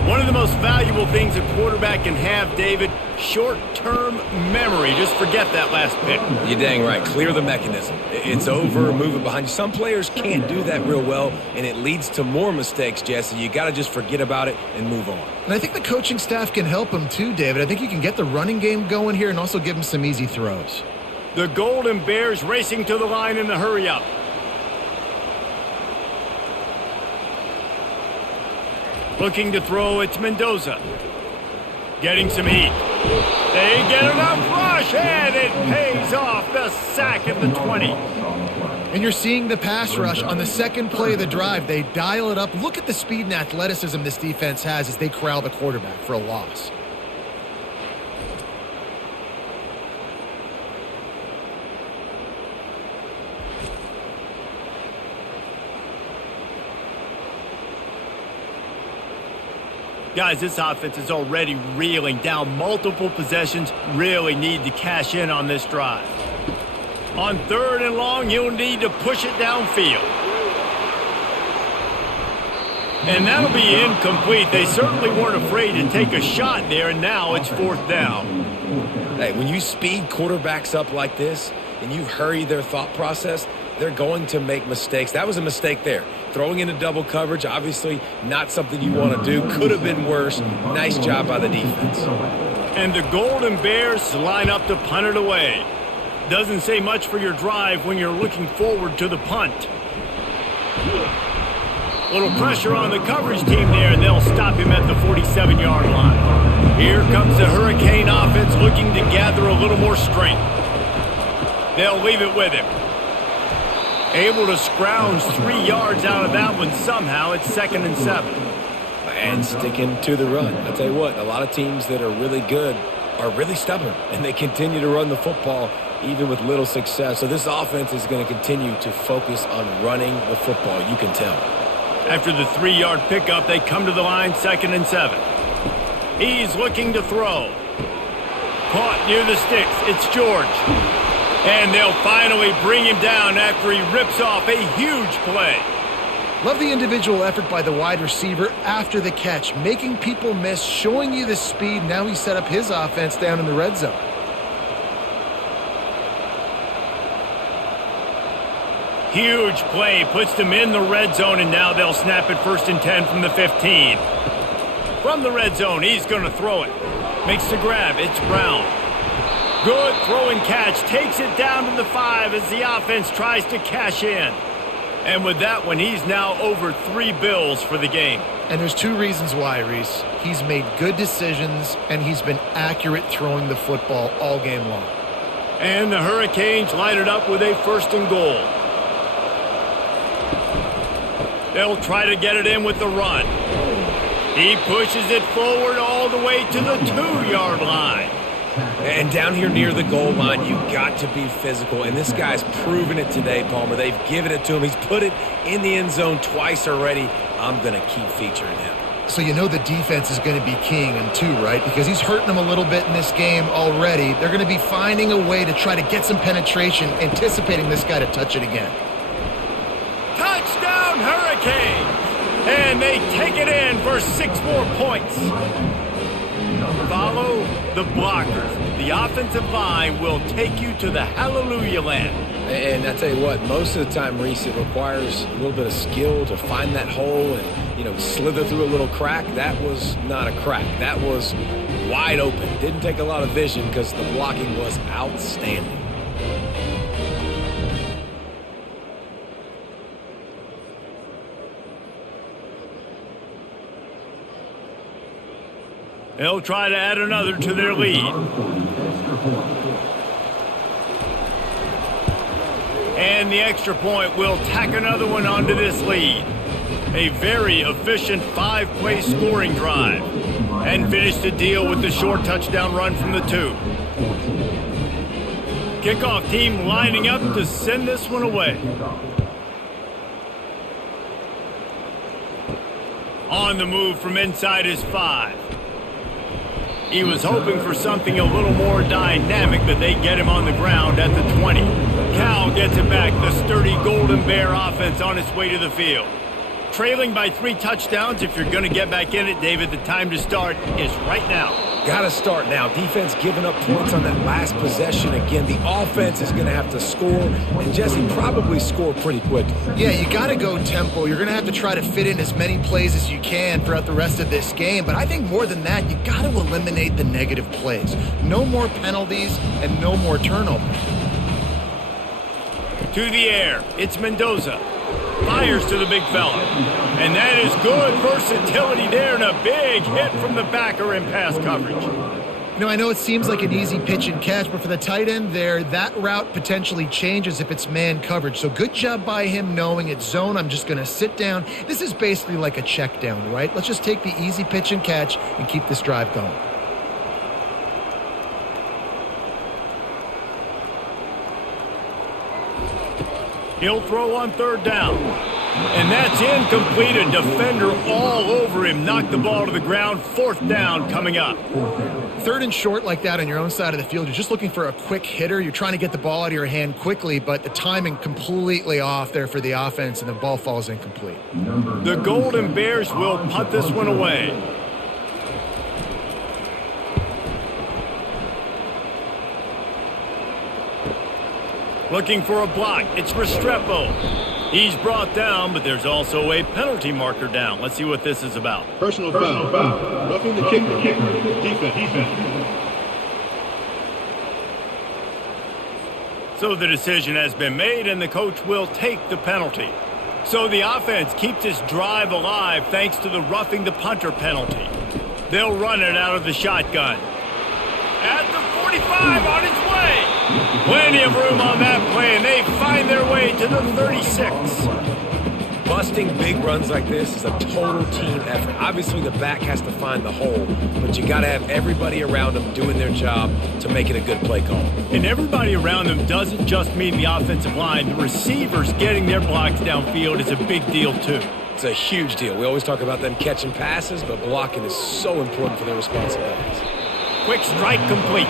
One of the most valuable things a quarterback can have, David, short-term memory. Just forget that last pick. You're dang right. Clear the mechanism. It's over, move it behind you. Some players can't do that real well, and it leads to more mistakes, Jesse. You got to just forget about it and move on. And I think the coaching staff can help him too, David. I think you can get the running game going here and also give him some easy throws. The Golden Bears racing to the line in the hurry-up. Looking to throw, it's Mendoza. Getting some heat. They get enough rush, and it pays off. The sack at the 20. And you're seeing the pass rush on the second play of the drive. They dial it up. Look at the speed and athleticism this defense has as they corral the quarterback for a loss. Guys, this offense is already reeling down multiple possessions. Really need to cash in on this drive. On 3rd and long, you'll need to push it downfield. And that'll be incomplete. They certainly weren't afraid to take a shot there, and now it's 4th down. Hey, when you speed quarterbacks up like this and you hurry their thought process, they're going to make mistakes. That was a mistake there. Throwing into double coverage, obviously not something you want to do. Could have been worse. Nice job by the defense. And the Golden Bears line up to punt it away. Doesn't say much for your drive when you're looking forward to the punt. Little pressure on the coverage team there, and they'll stop him at the 47-yard line. Here comes the Hurricane offense looking to gather a little more strength. They'll leave it with him. Able to scrounge 3 yards out of that one somehow. It's 2nd and 7. And sticking to the run. I'll tell you what, a lot of teams that are really good are really stubborn, and they continue to run the football even with little success. So this offense is going to continue to focus on running the football. You can tell. After the 3-yard pickup, they come to the line, 2nd and 7. He's looking to throw. Caught near the sticks. It's George. And they'll finally bring him down after he rips off a huge play. Love the individual effort by the wide receiver after the catch, making people miss, showing you the speed. Now he set up his offense down in the red zone. Huge play, puts them in the red zone, and now they'll snap it 1st and 10 from the 15. From the red zone, he's going to throw it. Makes the grab, it's Brown. Good throwing catch, takes it down to the 5 as the offense tries to cash in. And with that one, he's now over 3 bills for the game. And there's 2 reasons why, Reese. He's made good decisions, and he's been accurate throwing the football all game long. And the Hurricanes line it up with a 1st and goal. They'll try to get it in with the run. He pushes it forward all the way to the 2-yard line. And down here near the goal line, you got to be physical. And this guy's proven it today, Palmer. They've given it to him. He's put it in the end zone twice already. I'm going to keep featuring him. So you know the defense is going to be keying him too, right? Because he's hurting them a little bit in this game already. They're going to be finding a way to try to get some penetration, anticipating this guy to touch it again. Touchdown, Hurricane! And they take it in for 6 more points. Follow the blockers. The offensive line will take you to the hallelujah land. And I tell you what, most of the time, Reese, it requires a little bit of skill to find that hole and slither through a little crack. That was not a crack. That was wide open. Didn't take a lot of vision because the blocking was outstanding. They'll try to add another to their lead. And the extra point will tack another one onto this lead. A very efficient 5-play scoring drive. And finish the deal with the short touchdown run from the 2. Kickoff team lining up to send this one away. On the move from inside his 5. He was hoping for something a little more dynamic, but they get him on the ground at the 20. Cal gets it back, the sturdy Golden Bear offense on its way to the field. Trailing by 3 touchdowns, if you're going to get back in it, David, the time to start is right now. Got to start now. Defense giving up points on that last possession. Again, the offense is going to have to score, and Jesse probably score pretty quickly. Yeah, you got to go tempo. You're going to have to try to fit in as many plays as you can throughout the rest of this game. But I think more than that, you got to eliminate the negative plays. No more penalties and no more turnovers. To the air, it's Mendoza. Fires to the big fella. And that is good versatility there and a big hit from the backer in pass coverage. I know it seems like an easy pitch and catch, but for the tight end there, that route potentially changes if it's man coverage. So good job by him knowing it's zone. I'm just going to sit down. This is basically like a check down, right? Let's just take the easy pitch and catch and keep this drive going. He'll throw on 3rd down. And that's incomplete. A defender all over him. Knocked the ball to the ground. 4th down coming up. 3rd and short like that on your own side of the field. You're just looking for a quick hitter. You're trying to get the ball out of your hand quickly, but the timing completely off there for the offense, and the ball falls incomplete. The Golden Bears will punt this one away. Looking for a block. It's Restrepo. He's brought down, but there's also a penalty marker down. Let's see what this is about. Personal foul. Roughing the kicker. Defense. So the decision has been made, and the coach will take the penalty. So the offense keeps its drive alive thanks to the roughing the punter penalty. They'll run it out of the shotgun. At the 45 on its way. Plenty of room on that play, and they find their way to the 36. Busting big runs like this is a total team effort. Obviously, the back has to find the hole, but you got to have everybody around them doing their job to make it a good play call. And everybody around them doesn't just mean the offensive line. The receivers getting their blocks downfield is a big deal, too. It's a huge deal. We always talk about them catching passes, but blocking is so important for their responsibilities. Quick strike complete.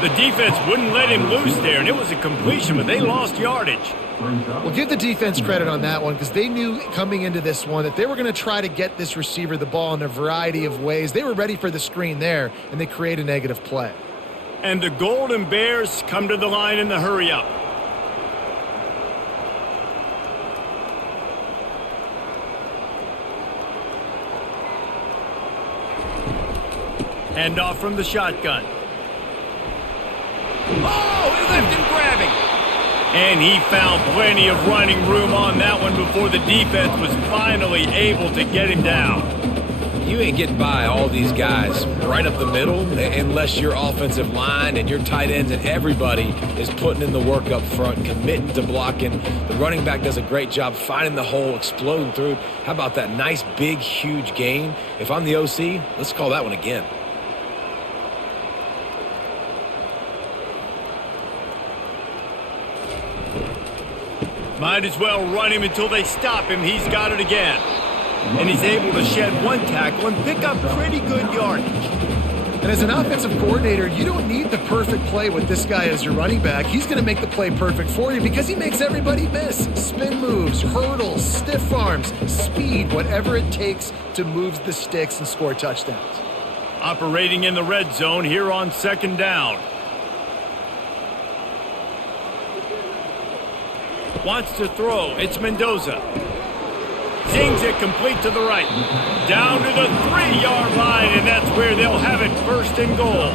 The defense wouldn't let him loose there, and it was a completion, but they lost yardage. Well, give the defense credit on that one because they knew coming into this one that they were going to try to get this receiver the ball in a variety of ways. They were ready for the screen there, and they create a negative play. And the Golden Bears come to the line in the hurry-up. Hand off from the shotgun. Oh, he left him grabbing. And he found plenty of running room on that one before the defense was finally able to get him down. You ain't getting by all these guys right up the middle unless your offensive line and your tight ends and everybody is putting in the work up front, committing to blocking. The running back does a great job finding the hole, exploding through. How about that nice, big, huge gain? If I'm the OC, let's call that one again. Might as well run him until they stop him. He's got it again. And he's able to shed one tackle and pick up pretty good yardage. And as an offensive coordinator, you don't need the perfect play with this guy as your running back. He's going to make the play perfect for you because he makes everybody miss. Spin moves, hurdles, stiff arms, speed, whatever it takes to move the sticks and score touchdowns. Operating in the red zone here on 2nd down. Wants to throw. It's Mendoza. Sings it complete to the right. Down to the 3-yard line, and that's where they'll have it, 1st and goal.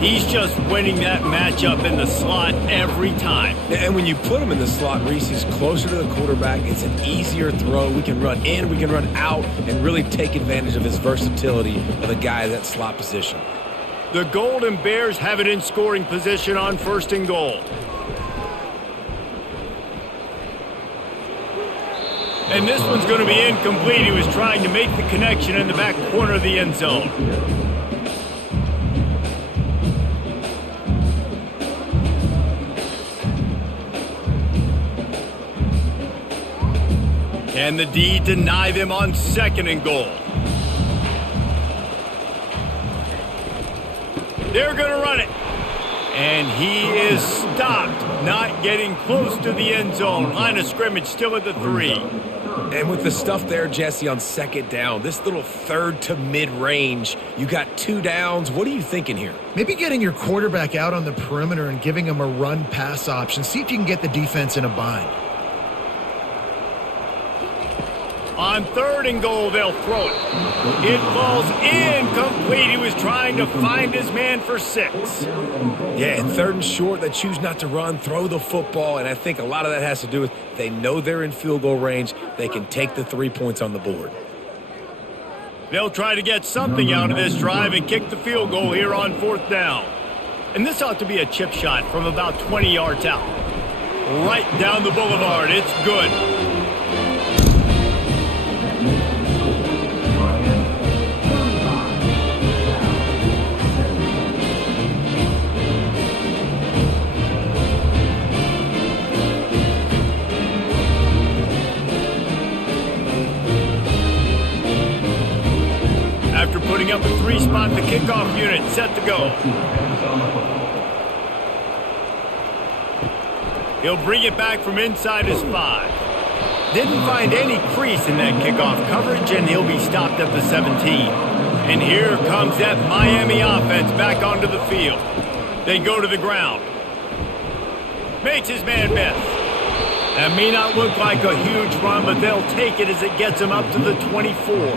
He's just winning that matchup in the slot every time. And when you put him in the slot, Reese, he's closer to the quarterback. It's an easier throw. We can run in, we can run out, and really take advantage of his versatility of the guy in that slot position. The Golden Bears have it in scoring position on 1st and goal. And this one's going to be incomplete. He was trying to make the connection in the back corner of the end zone. Can the D deny them on 2nd and goal? They're going to run it. And he is stopped, not getting close to the end zone. Line of scrimmage still at the 3. And with the stuff there, Jesse, on 2nd down, this little 3rd to mid-range, you got 2 downs. What are you thinking here? Maybe getting your quarterback out on the perimeter and giving him a run-pass option. See if you can get the defense in a bind. On 3rd and goal, they'll throw it. It falls incomplete. He was trying to find his man for 6. Yeah, and 3rd and short, they choose not to run, throw the football, and I think a lot of that has to do with they know they're in field goal range. They can take the 3 points on the board. They'll try to get something out of this drive and kick the field goal here on 4th down. And this ought to be a chip shot from about 20 yards out. Right down the boulevard. It's good. After putting up a 3-spot, the kickoff unit set to go. He'll bring it back from inside his 5. Didn't find any crease in that kickoff coverage, and he'll be stopped at the 17. And here comes that Miami offense back onto the field. They go to the ground. Makes his man miss. That may not look like a huge run, but they'll take it as it gets him up to the 24.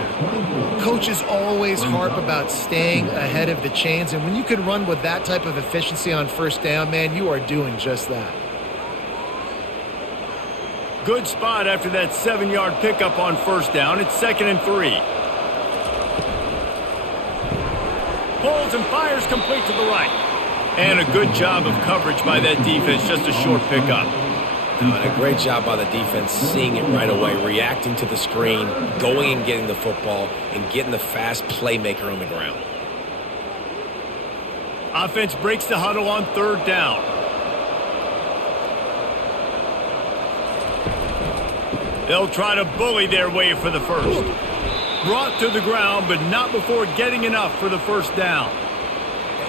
Coaches always harp about staying ahead of the chains, and when you can run with that type of efficiency on 1st down, man, you are doing just that. Good spot after that 7-yard pickup on 1st down. It's 2nd and 3. Pulls and fires complete to the right. And a good job of coverage by that defense, just a short pickup. And a great job by the defense seeing it right away, reacting to the screen, going and getting the football, and getting the fast playmaker on the ground. Offense breaks the huddle on 3rd down. They'll try to bully their way for the 1st. Brought to the ground, but not before getting enough for the 1st down.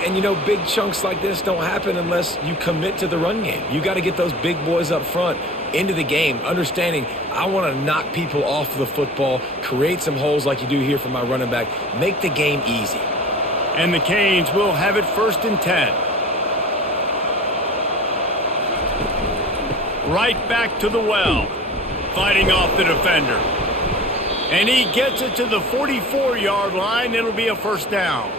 And, you know, big chunks like this don't happen unless you commit to the run game. You got to get those big boys up front into the game, understanding I want to knock people off the football, create some holes like you do here for my running back, make the game easy. And the Canes will have it 1st and 10. Right back to the well, fighting off the defender. And he gets it to the 44-yard line. It'll be a 1st down.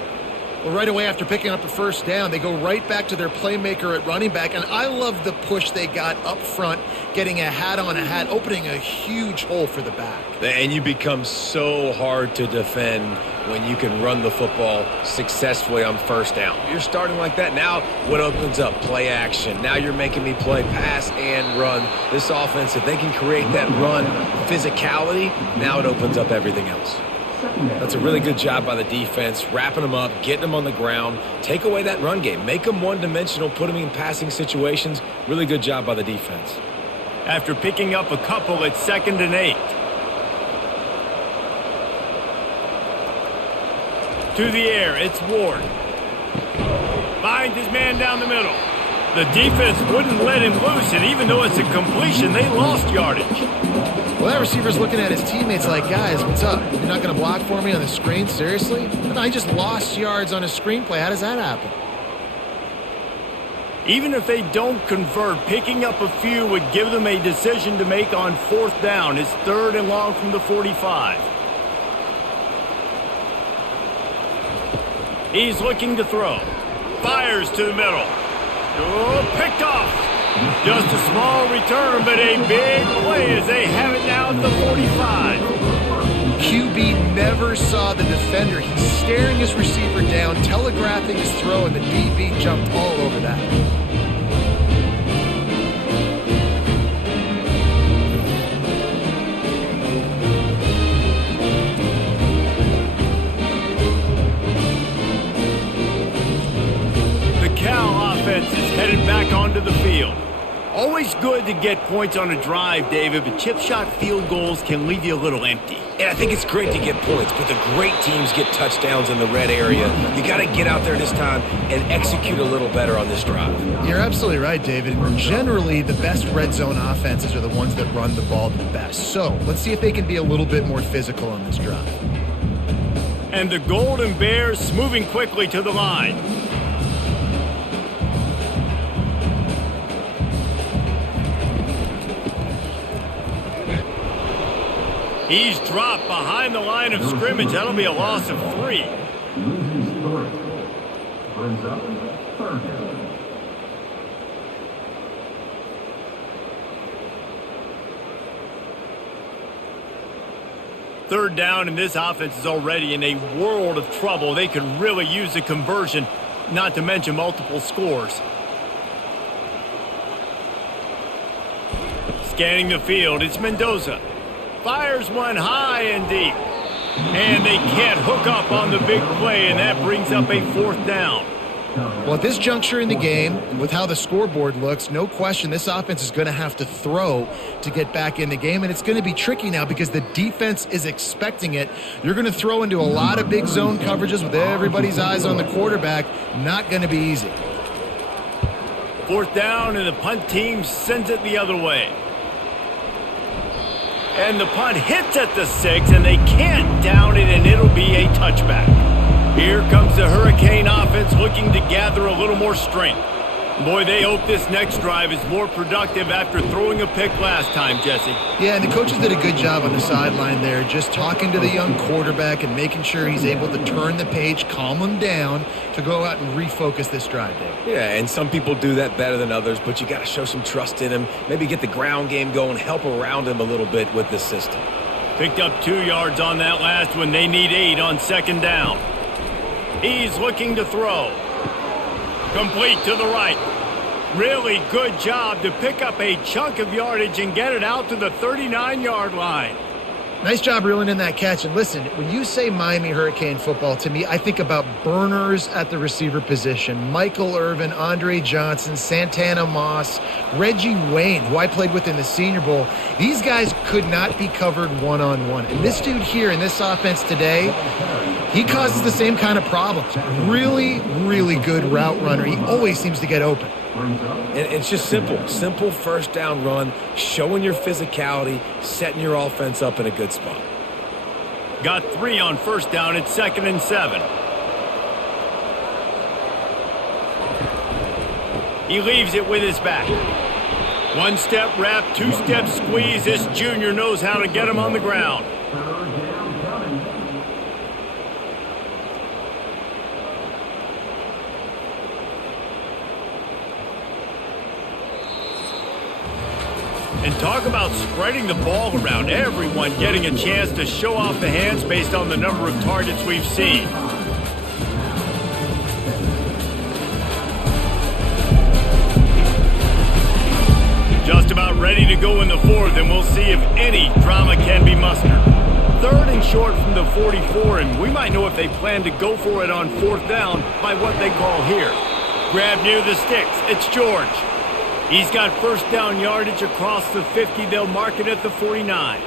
Well, right away after picking up a 1st down, they go right back to their playmaker at running back, and I love the push they got up front, getting a hat on a hat, opening a huge hole for the back. And you become so hard to defend when you can run the football successfully on 1st down. You're starting like that. Now what opens up? Play action. Now you're making me play pass and run. This offense, if they can create that run physicality, now it opens up everything else. That's a really good job by the defense, wrapping them up, getting them on the ground, take away that run game, make them one-dimensional, put them in passing situations. Really good job by the defense. After picking up a couple, it's 2nd and 8. To the air, it's Ward. Finds his man down the middle. The defense wouldn't let him loose, and even though it's a completion, they lost yardage. Well, that receiver's looking at his teammates like, guys, what's up? You're not going to block for me on the screen? Seriously? No, I just lost yards on a screenplay. How does that happen? Even if they don't convert, picking up a few would give them a decision to make on 4th down. It's 3rd and long from the 45. He's looking to throw. Fires to the middle. Oh, picked off. Just a small return, but a big play as they have it now at the 45. QB never saw the defender. He's staring his receiver down, telegraphing his throw, and the DB jumped all over that. The Cal offense is headed back onto the field. Always good to get points on a drive, David, but chip shot field goals can leave you a little empty. And I think it's great to get points, but the great teams get touchdowns in the red area. You got to get out there this time and execute a little better on this drive. You're absolutely right, David. Generally, the best red zone offenses are the ones that run the ball the best. So let's see if they can be a little bit more physical on this drive. And the Golden Bears moving quickly to the line. He's dropped behind the line of scrimmage. That'll be a loss of 3. Brings up 3rd down. Third down, and this offense is already in a world of trouble. They could really use a conversion, not to mention multiple scores. Scanning the field, it's Mendoza. Fires one high and deep. And they can't hook up on the big play, and that brings up a 4th down. Well, at this juncture in the game, with how the scoreboard looks, no question this offense is going to have to throw to get back in the game, and it's going to be tricky now because the defense is expecting it. You're going to throw into a lot of big zone coverages with everybody's eyes on the quarterback. Not going to be easy. 4th down, and the punt team sends it the other way. And the punt hits at the 6, and they can't down it, and it'll be a touchback. Here comes the Hurricane offense looking to gather a little more strength. Boy, they hope this next drive is more productive after throwing a pick last time, Jesse. Yeah, and the coaches did a good job on the sideline there, just talking to the young quarterback and making sure he's able to turn the page, calm him down to go out and refocus this drive, Dave. Yeah, and some people do that better than others, but you got to show some trust in him. Maybe get the ground game going, help around him a little bit with this system. Picked up 2 yards on that last one. They need 8 on 2nd down. He's looking to throw. Complete to the right. Really good job to pick up a chunk of yardage and get it out to the 39-yard line. Nice job reeling in that catch. And listen, when you say Miami Hurricane football, to me, I think about burners at the receiver position. Michael Irvin, Andre Johnson, Santana Moss, Reggie Wayne, who I played with in the Senior Bowl. These guys could not be covered one-on-one. And this dude here in this offense today, he causes the same kind of problems. Really, really good route runner. He always seems to get open. And it's just simple 1st down run, showing your physicality, setting your offense up in a good spot. Got 3 on 1st down. It's 2nd and 7. He leaves it with his back. 1-step wrap, 2-step squeeze. This junior knows how to get him on the ground. And talk about spreading the ball around. Everyone getting a chance to show off the hands based on the number of targets we've seen. Just about ready to go in the 4th, and we'll see if any drama can be mustered. 3rd and short from the 44, and we might know if they plan to go for it on 4th down by what they call here. Grab near the sticks. It's George. He's got 1st down yardage across the 50. They'll mark it at the 49.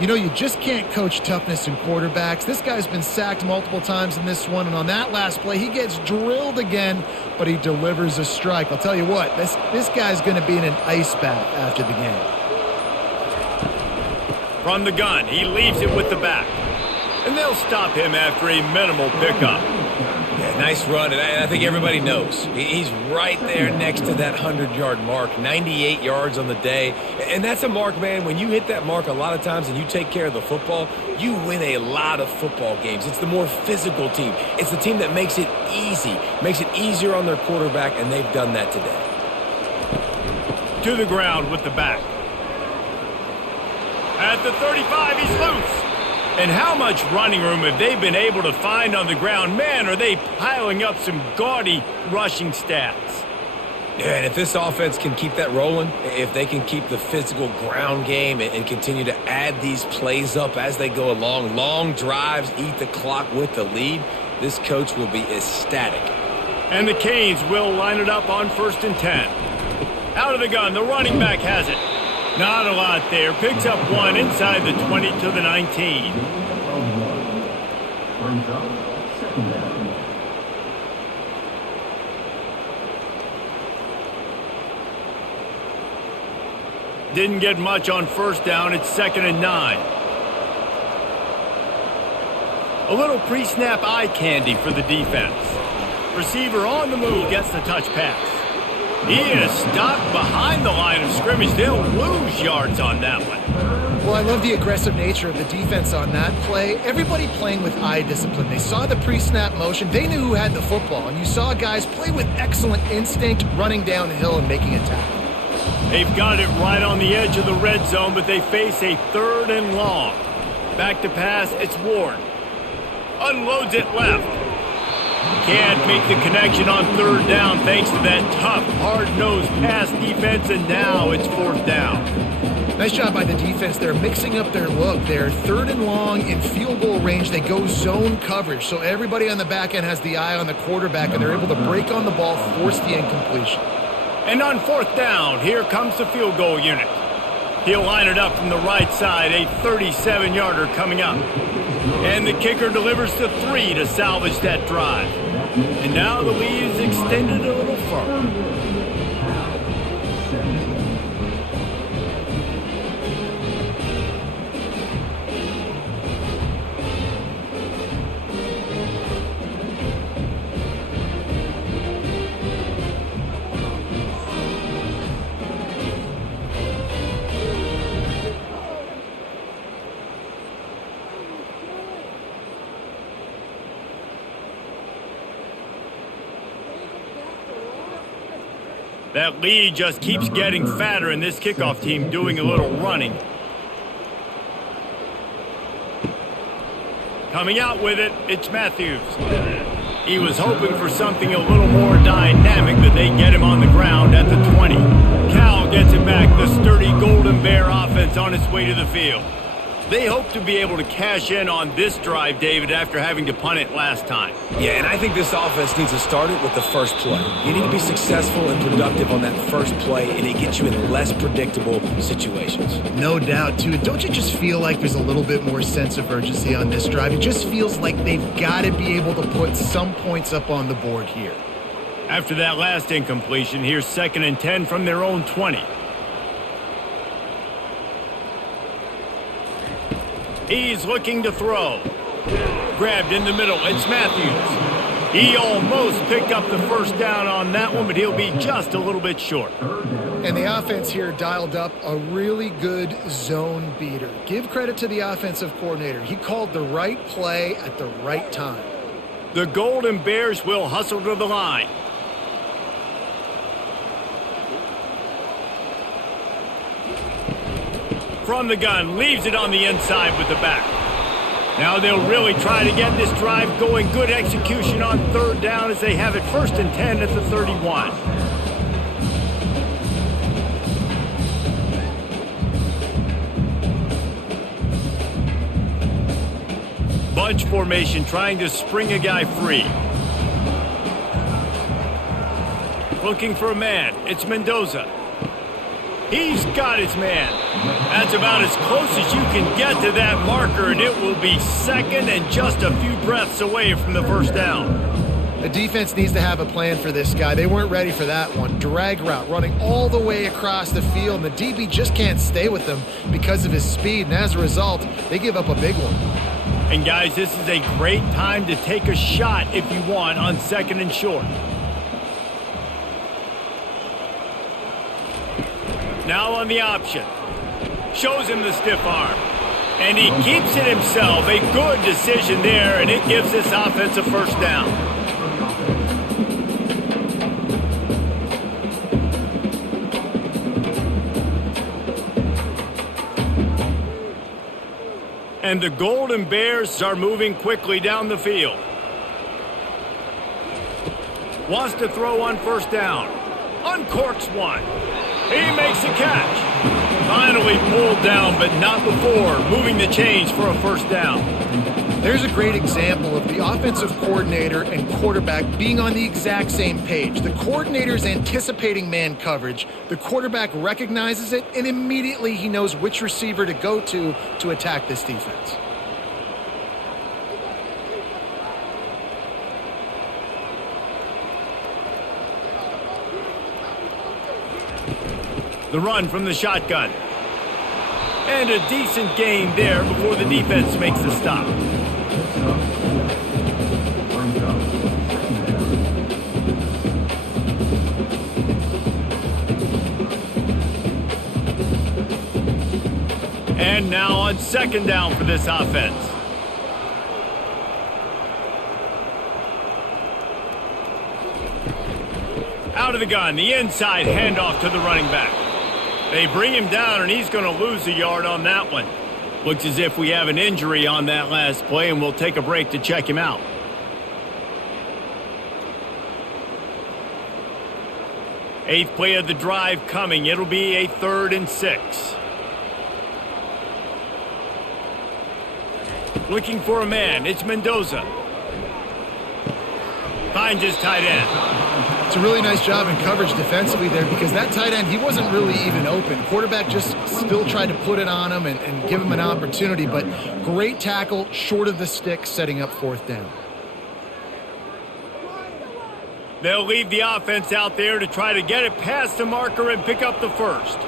You know, you just can't coach toughness in quarterbacks. This guy's been sacked multiple times in this one, and on that last play, he gets drilled again, but he delivers a strike. I'll tell you what, this guy's going to be in an ice bath after the game. From the gun, he leaves it with the back. And they'll stop him after a minimal pickup. Yeah, Nice run, and I think everybody knows. He's right there next to that 100-yard mark, 98 yards on the day. And that's a mark, man, when you hit that mark a lot of times and you take care of the football, you win a lot of football games. It's the more physical team. It's the team that makes it easy, makes it easier on their quarterback, and they've done that today. To the ground with the back. At the 35, he's loose. And how much running room have they been able to find on the ground? Man, are they piling up some gaudy rushing stats. Yeah, and if this offense can keep that rolling, if they can keep the physical ground game and continue to add these plays up as they go along, long drives, eat the clock with the lead, this coach will be ecstatic. And the Canes will line it up on 1st and 10. Out of the gun, the running back has it. Not a lot there. Picks up one inside the 20 to the 19. Brings up second down. Didn't get much on 1st down. It's 2nd and 9. A little pre-snap eye candy for the defense. Receiver on the move gets the touch pass. He is stopped behind the line of scrimmage. They'll lose yards on that one. Well, I love the aggressive nature of the defense on that play. Everybody playing with eye discipline. They saw the pre-snap motion. They knew who had the football. And you saw guys play with excellent instinct, running downhill and making a tackle. They've got it right on the edge of the red zone, but they face a 3rd and long. Back to pass, it's Ward. Unloads it left. Can't make the connection on 3rd down thanks to that tough, hard-nosed pass defense, and now it's 4th down. Nice job by the defense. They're mixing up their look. They're 3rd and long in field goal range. They go zone coverage, so everybody on the back end has the eye on the quarterback, and they're able to break on the ball, force the incompletion. And on 4th down, here comes the field goal unit. He'll line it up from the right side, a 37-yarder coming up. And the kicker delivers to 3 to salvage that drive. And now the lead is extended a little further. That lead just keeps getting fatter, and this kickoff team doing a little running. Coming out with it, it's Matthews. He was hoping for something a little more dynamic, but they get him on the ground at the 20. Cal gets it back, the sturdy Golden Bear offense on its way to the field. They hope to be able to cash in on this drive, David, after having to punt it last time. Yeah, and I think this offense needs to start it with the first play. You need to be successful and productive on that first play, and it gets you in less predictable situations. No doubt, too. Don't you just feel like there's a little bit more sense of urgency on this drive? It just feels like they've got to be able to put some points up on the board here. After that last incompletion, here's 2nd and 10 from their own 20. He's looking to throw. Grabbed in the middle, it's Matthews. He almost picked up the 1st down on that one, but he'll be just a little bit short. And the offense here dialed up a really good zone beater. Give credit to the offensive coordinator. He called the right play at the right time. The Golden Bears will hustle to the line. From the gun, leaves it on the inside with the back. Now they'll really try to get this drive going. Good execution on 3rd down as they have it 1st and 10 at the 31. Bunch formation trying to spring a guy free. Looking for a man. It's Mendoza. He's got his man. That's about as close as you can get to that marker, and it will be 2nd and just a few breaths away from the 1st down. The defense needs to have a plan for this guy. They weren't ready for that one. Drag route running all the way across the field, and the DB just can't stay with him because of his speed, and as a result, they give up a big one. And guys, this is a great time to take a shot if you want on 2nd and short. Now on the option. Shows him the stiff arm. And he keeps it himself. A good decision there, and it gives this offense a first down. And the Golden Bears are moving quickly down the field. Wants to throw on 1st down. Uncorks one. He makes a catch. Finally pulled down, but not before moving the chains for a 1st down. There's a great example of the offensive coordinator and quarterback being on the exact same page. The coordinator's anticipating man coverage. The quarterback recognizes it, and immediately he knows which receiver to go to attack this defense. The run from the shotgun. And a decent gain there before the defense makes the stop. And now on 2nd down for this offense. Out of the gun, the inside handoff to the running back. They bring him down, and he's going to lose a yard on that one. Looks as if we have an injury on that last play, and we'll take a break to check him out. Eighth play of the drive coming. It'll be a 3rd and 6. Looking for a man. It's Mendoza. Finds his tight end. It's a really nice job in coverage defensively there because that tight end, he wasn't really even open. Quarterback just still tried to put it on him and give him an opportunity, but great tackle, short of the stick, setting up 4th down. They'll leave the offense out there to try to get it past the marker and pick up the 1st.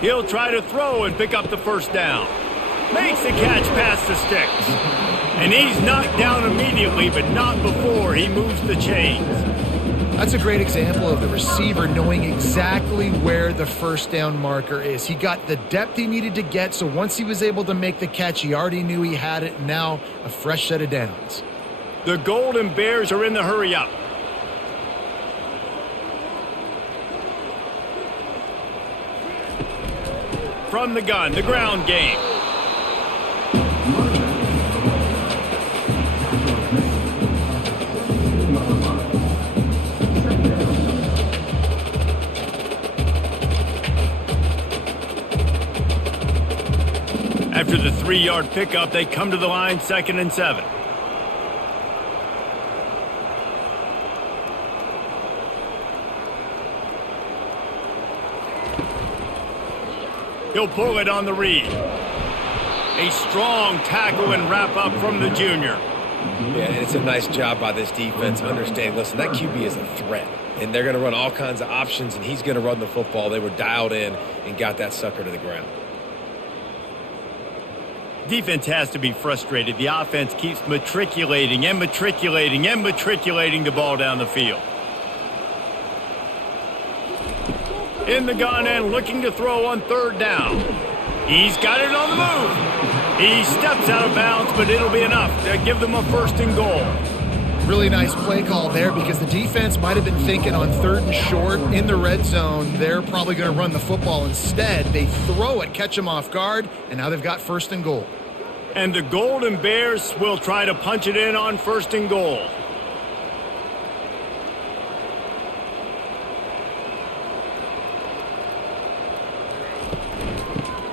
He'll try to throw and pick up the 1st down. Makes the catch past the sticks. And he's knocked down immediately, but not before he moves the chains. That's a great example of the receiver knowing exactly where the 1st down marker is. He got the depth he needed to get, so once he was able to make the catch, he already knew he had it. Now a fresh set of downs. The Golden Bears are in the hurry-up. From the gun, the ground game. After the 3-yard pickup, they come to the line, 2nd and 7. He'll pull it on the read. A strong tackle and wrap up from the junior. Yeah, and it's a nice job by this defense understanding, listen, that QB is a threat. And they're going to run all kinds of options, and he's going to run the football. They were dialed in and got that sucker to the ground. Defense has to be frustrated. The offense keeps matriculating and matriculating and matriculating the ball down the field. In the gun and looking to throw on 3rd down. He's got it on the move. He steps out of bounds, but it'll be enough to give them a 1st and goal. Really nice play call there because the defense might have been thinking on 3rd and short in the red zone. They're probably going to run the football instead. They throw it, catch them off guard, and now they've got 1st and goal. And the Golden Bears will try to punch it in on 1st and goal.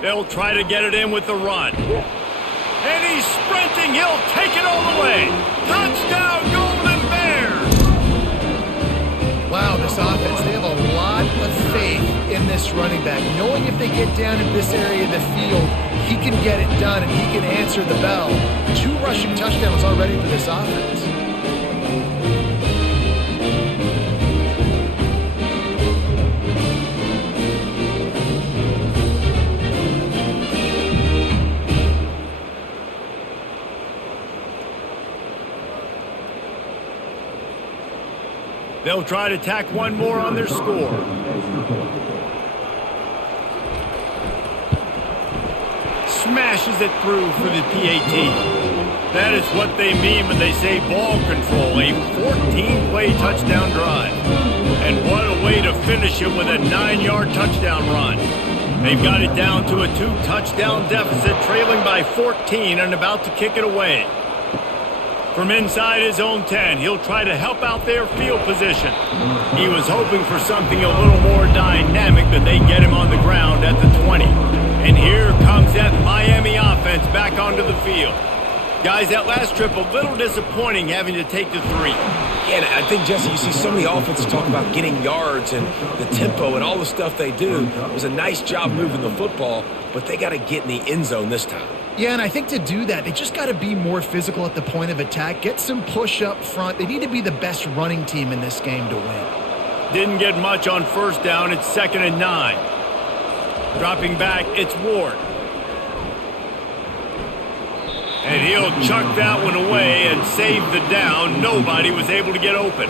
They'll try to get it in with the run. And he's sprinting. He'll take it all the way. Touchdown, Golden Bears! Wow, this offense, they have a lot of faith in this running back. Knowing if they get down in this area of the field, he can get it done and he can answer the bell. 2 rushing touchdowns already for this offense. They'll try to tack one more on their score. Smashes it through for the PAT. That is what they mean when they say ball control, a 14-play touchdown drive. And what a way to finish it with a 9-yard touchdown run. They've got it down to a 2-touchdown deficit, trailing by 14 and about to kick it away. From inside his own 10, he'll try to help out their field position. He was hoping for something a little more dynamic, but they get him on the ground at the 20. And here comes that Miami offense back onto the field. Guys, that last trip a little disappointing having to take the 3. Yeah, and I think, Jesse, you see so many offenses talk about getting yards and the tempo and all the stuff they do. It was a nice job moving the football, but they got to get in the end zone this time. Yeah, and I think to do that, they just got to be more physical at the point of attack, get some push up front. They need to be the best running team in this game to win. Didn't get much on first down. It's 2nd and 9. Dropping back, it's Ward. And he'll chuck that one away and save the down. Nobody was able to get open.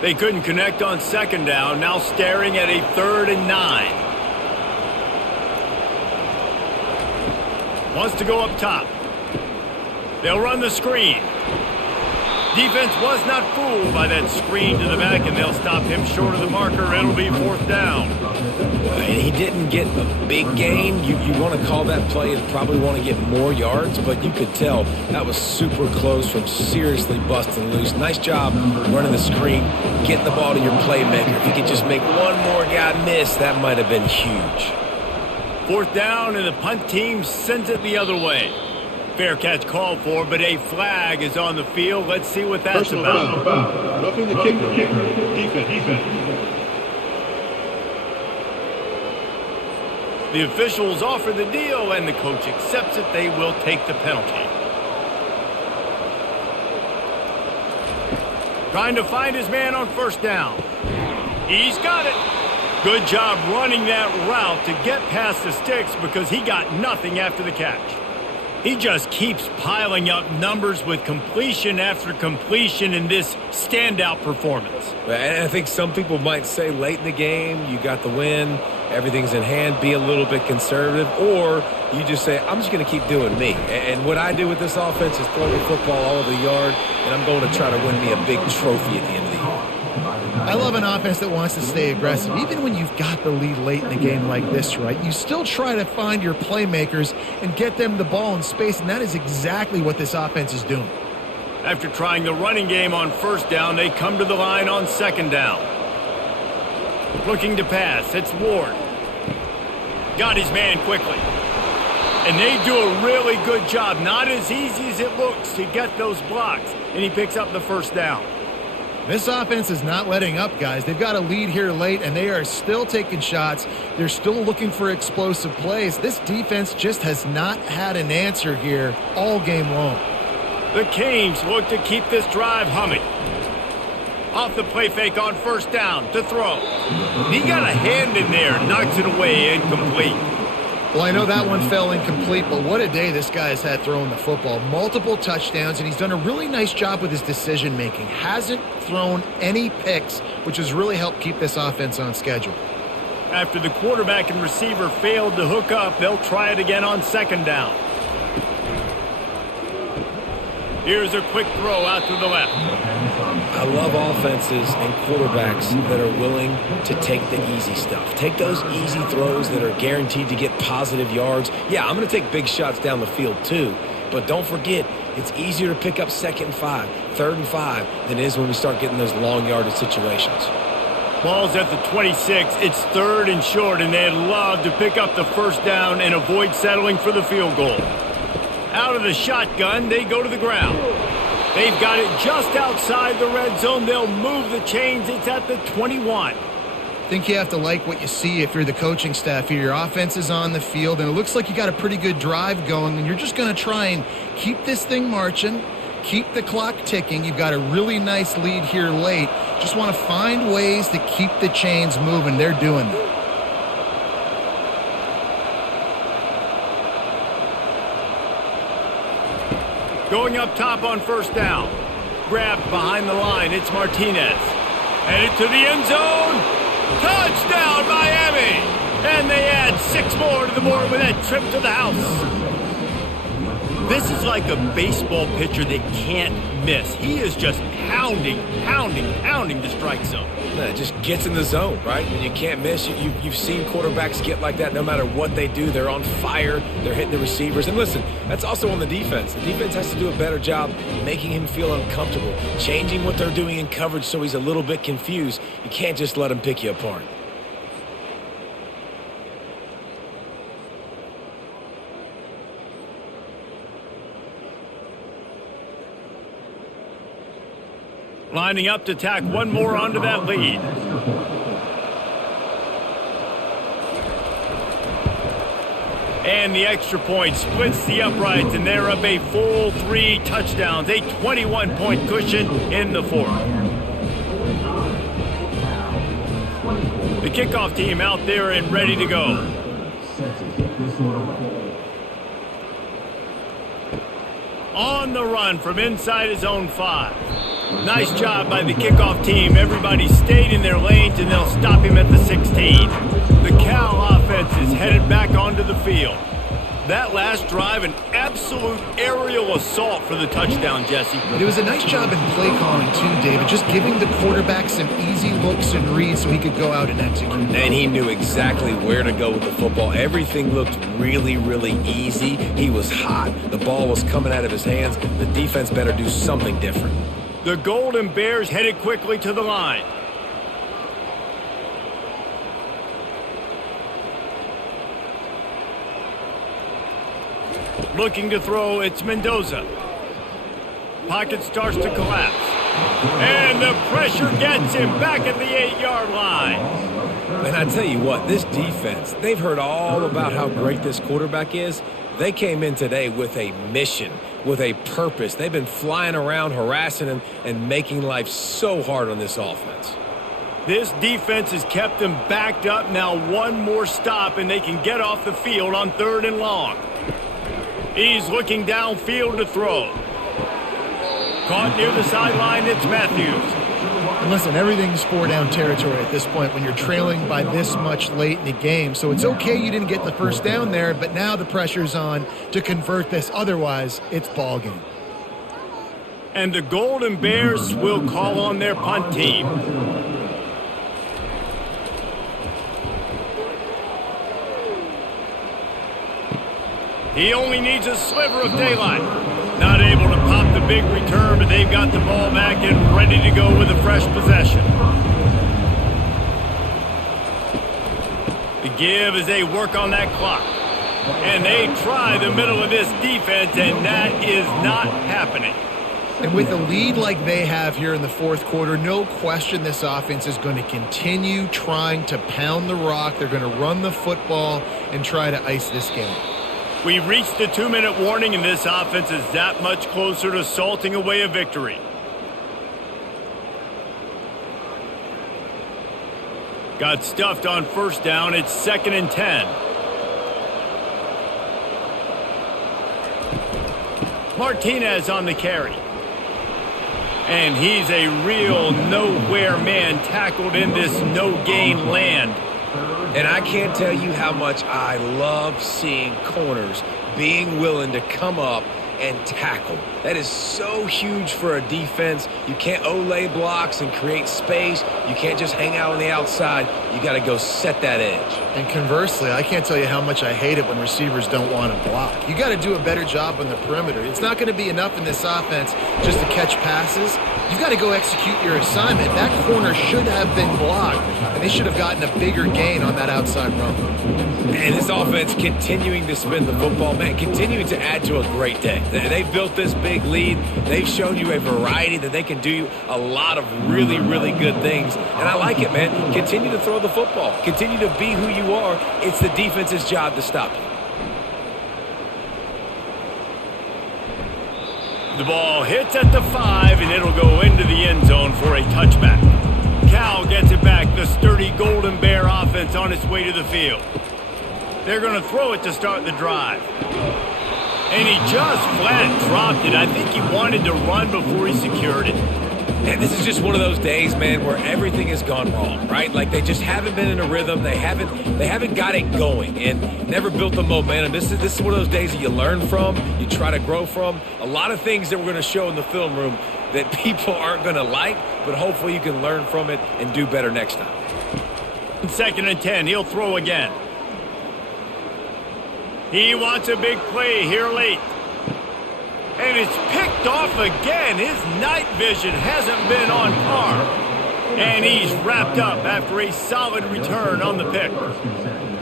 They couldn't connect on 2nd down. Now staring at a 3rd and 9. Wants to go up top. They'll run the screen. Defense was not fooled by that screen to the back, and they'll stop him short of the marker. It'll be 4th down. And he didn't get a big gain. You want to call that play and probably want to get more yards, but you could tell that was super close from seriously busting loose. Nice job running the screen, getting the ball to your playmaker. If he could just make one more guy miss, that might have been huge. 4th down, and the punt team sends it the other way. Fair catch called for, but a flag is on the field. Let's see what that's Personal about. foul. Roughing the kicker. Defense. The officials offer the deal, and the coach accepts it. They will take the penalty. Trying to find his man on 1st down. He's got it. Good job running that route to get past the sticks because he got nothing after the catch. He just keeps piling up numbers with completion after completion in this standout performance. And I think some people might say late in the game, you got the win, everything's in hand, be a little bit conservative, or you just say, I'm just going to keep doing me. And what I do with this offense is throw the football all over the yard, and I'm going to try to win me a big trophy at the end of the year. I love an offense that wants to stay aggressive. Even when you've got the lead late in the game like this, right, you still try to find your playmakers and get them the ball in space, and that is exactly what this offense is doing. After trying the running game on 1st down, they come to the line on 2nd down. Looking to pass, it's Ward. Got his man quickly. And they do a really good job, not as easy as it looks, to get those blocks, and he picks up the 1st down. This offense is not letting up, guys. They've got a lead here late, and they are still taking shots. They're still looking for explosive plays. This defense just has not had an answer here all game long. The Canes look to keep this drive humming. Off the play fake on 1st down to throw. He got a hand in there, knocks it away, incomplete. Well, I know that one fell incomplete, but what a day this guy has had throwing the football. Multiple touchdowns, and he's done a really nice job with his decision-making. Hasn't thrown any picks, which has really helped keep this offense on schedule. After the quarterback and receiver failed to hook up, they'll try it again on 2nd down. Here's a quick throw out to the left. I love offenses and quarterbacks that are willing to take the easy stuff. Take those easy throws that are guaranteed to get positive yards. Yeah, I'm going to take big shots down the field too, but don't forget, it's easier to pick up 2nd and 5, 3rd and 5 than it is when we start getting those long yardage situations. Ball's at the 26. It's 3rd and short, and they'd love to pick up the 1st down and avoid settling for the field goal. Out of the shotgun, they go to the ground. They've got it just outside the red zone. They'll move the chains. It's at the 21. I think you have to like what you see if you're the coaching staff here. Your offense is on the field, and it looks like you got a pretty good drive going, and you're just going to try and keep this thing marching, keep the clock ticking. You've got a really nice lead here late. Just want to find ways to keep the chains moving. They're doing that. Going up top on first down. Grabbed behind the line. It's Martinez. Headed to the end zone. Touchdown, Miami! And they add 6 more to the board with that trip to the house. This is like a baseball pitcher that can't miss. He is just pounding the strike zone. It just gets in the zone, right? When you can't miss, you've seen quarterbacks get like that no matter what they do. They're on fire. They're hitting the receivers. And listen, that's also on the defense. The defense has to do a better job making him feel uncomfortable, changing what they're doing in coverage so he's a little bit confused. You can't just let him pick you apart. Lining up to tack one more onto that lead. And the extra point splits the uprights, and they're up a full 3 touchdowns, a 21-point cushion in the fourth. The kickoff team out there and ready to go. On the run from inside his own 5. Nice job by the kickoff team. Everybody stayed in their lanes, and they'll stop him at the 16. The Cal offense is headed back onto the field. That last drive, an absolute aerial assault for the touchdown, Jesse. It was a nice job in play calling, too, David, just giving the quarterback some easy looks and reads so he could go out and execute. And he knew exactly where to go with the football. Everything looked really, really easy. He was hot. The ball was coming out of his hands. The defense better do something different. The Golden Bears headed quickly to the line. Looking to throw, it's Mendoza. Pocket starts to collapse. And the pressure gets him back at the 8-yard line. And I tell you what, this defense, they've heard all about how great this quarterback is. They came in today with a mission, with a purpose. They've been flying around, harassing him, and making life so hard on this offense. This defense has kept them backed up. Now one more stop, and they can get off the field on 3rd and long. He's looking downfield to throw. Caught near the sideline, it's Matthews. And listen, everything's 4-down territory at this point when you're trailing by this much late in the game. So it's okay you didn't get the first down there, but now the pressure's on to convert this. Otherwise, it's ball game. And the Golden Bears will call on their punt team. He only needs a sliver of daylight. Not able to pop the big return, but they've got the ball back and ready to go with a fresh possession. The give as they work on that clock. And they try the middle of this defense, and that is not happening. And with a lead like they have here in the fourth quarter, no question this offense is going to continue trying to pound the rock. They're going to run the football and try to ice this game. We've reached the 2-minute warning, and this offense is that much closer to salting away a victory. Got stuffed on first down. It's 2nd and 10. Martinez on the carry. And he's a real nowhere man tackled in this no-gain land. And I can't tell you how much I love seeing corners being willing to come up and tackle. That is so huge for a defense. You can't Olay blocks and create space. You can't just hang out on the outside. You got to go set that edge. And conversely, I can't tell you how much I hate it when receivers don't want to block. You got to do a better job on the perimeter. It's not going to be enough in this offense just to catch passes. You've got to go execute your assignment. That corner should have been blocked, and they should have gotten a bigger gain on that outside run. And this offense continuing to spin the football, man, continuing to add to a great day. They've built this big lead. They've shown you a variety that they can do a lot of really, really good things. And I like it, man. Continue to throw the football. Continue to be who you are. It's the defense's job to stop you. The ball hits at the 5, and it'll go into the end zone for a touchback. Cal gets it back. The sturdy Golden Bear offense on its way to the field. They're going to throw it to start the drive. And he just flat dropped it. I think he wanted to run before he secured it. And this is just one of those days, man, where everything has gone wrong, right? Like they just haven't been in a rhythm. They haven't got it going and never built the momentum. This is one of those days that you learn from, you try to grow from. A lot of things that we're going to show in the film room that people aren't going to like, but hopefully you can learn from it and do better next time. 2nd and 10, he'll throw again. He wants a big play here late. And it's picked off again. His night vision hasn't been on par. And he's wrapped up after a solid return on the pick.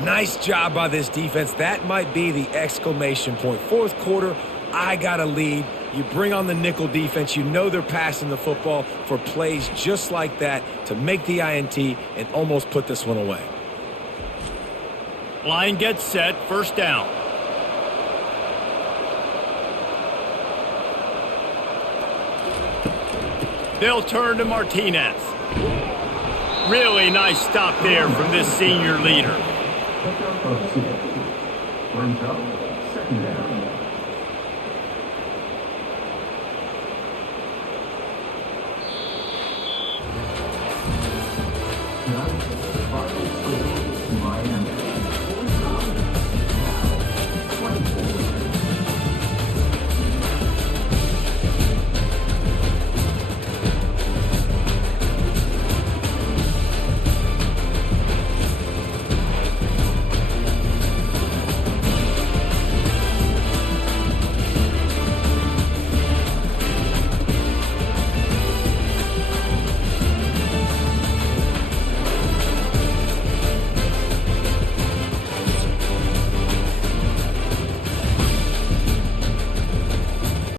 Nice job by this defense. That might be the exclamation point. 4th quarter, I got a lead. You bring on the nickel defense. You know they're passing the football for plays just like that to make the INT and almost put this one away. Line gets set, 1st down. They'll turn to Martinez. Really nice stop there from this senior leader. Brings up 2nd down.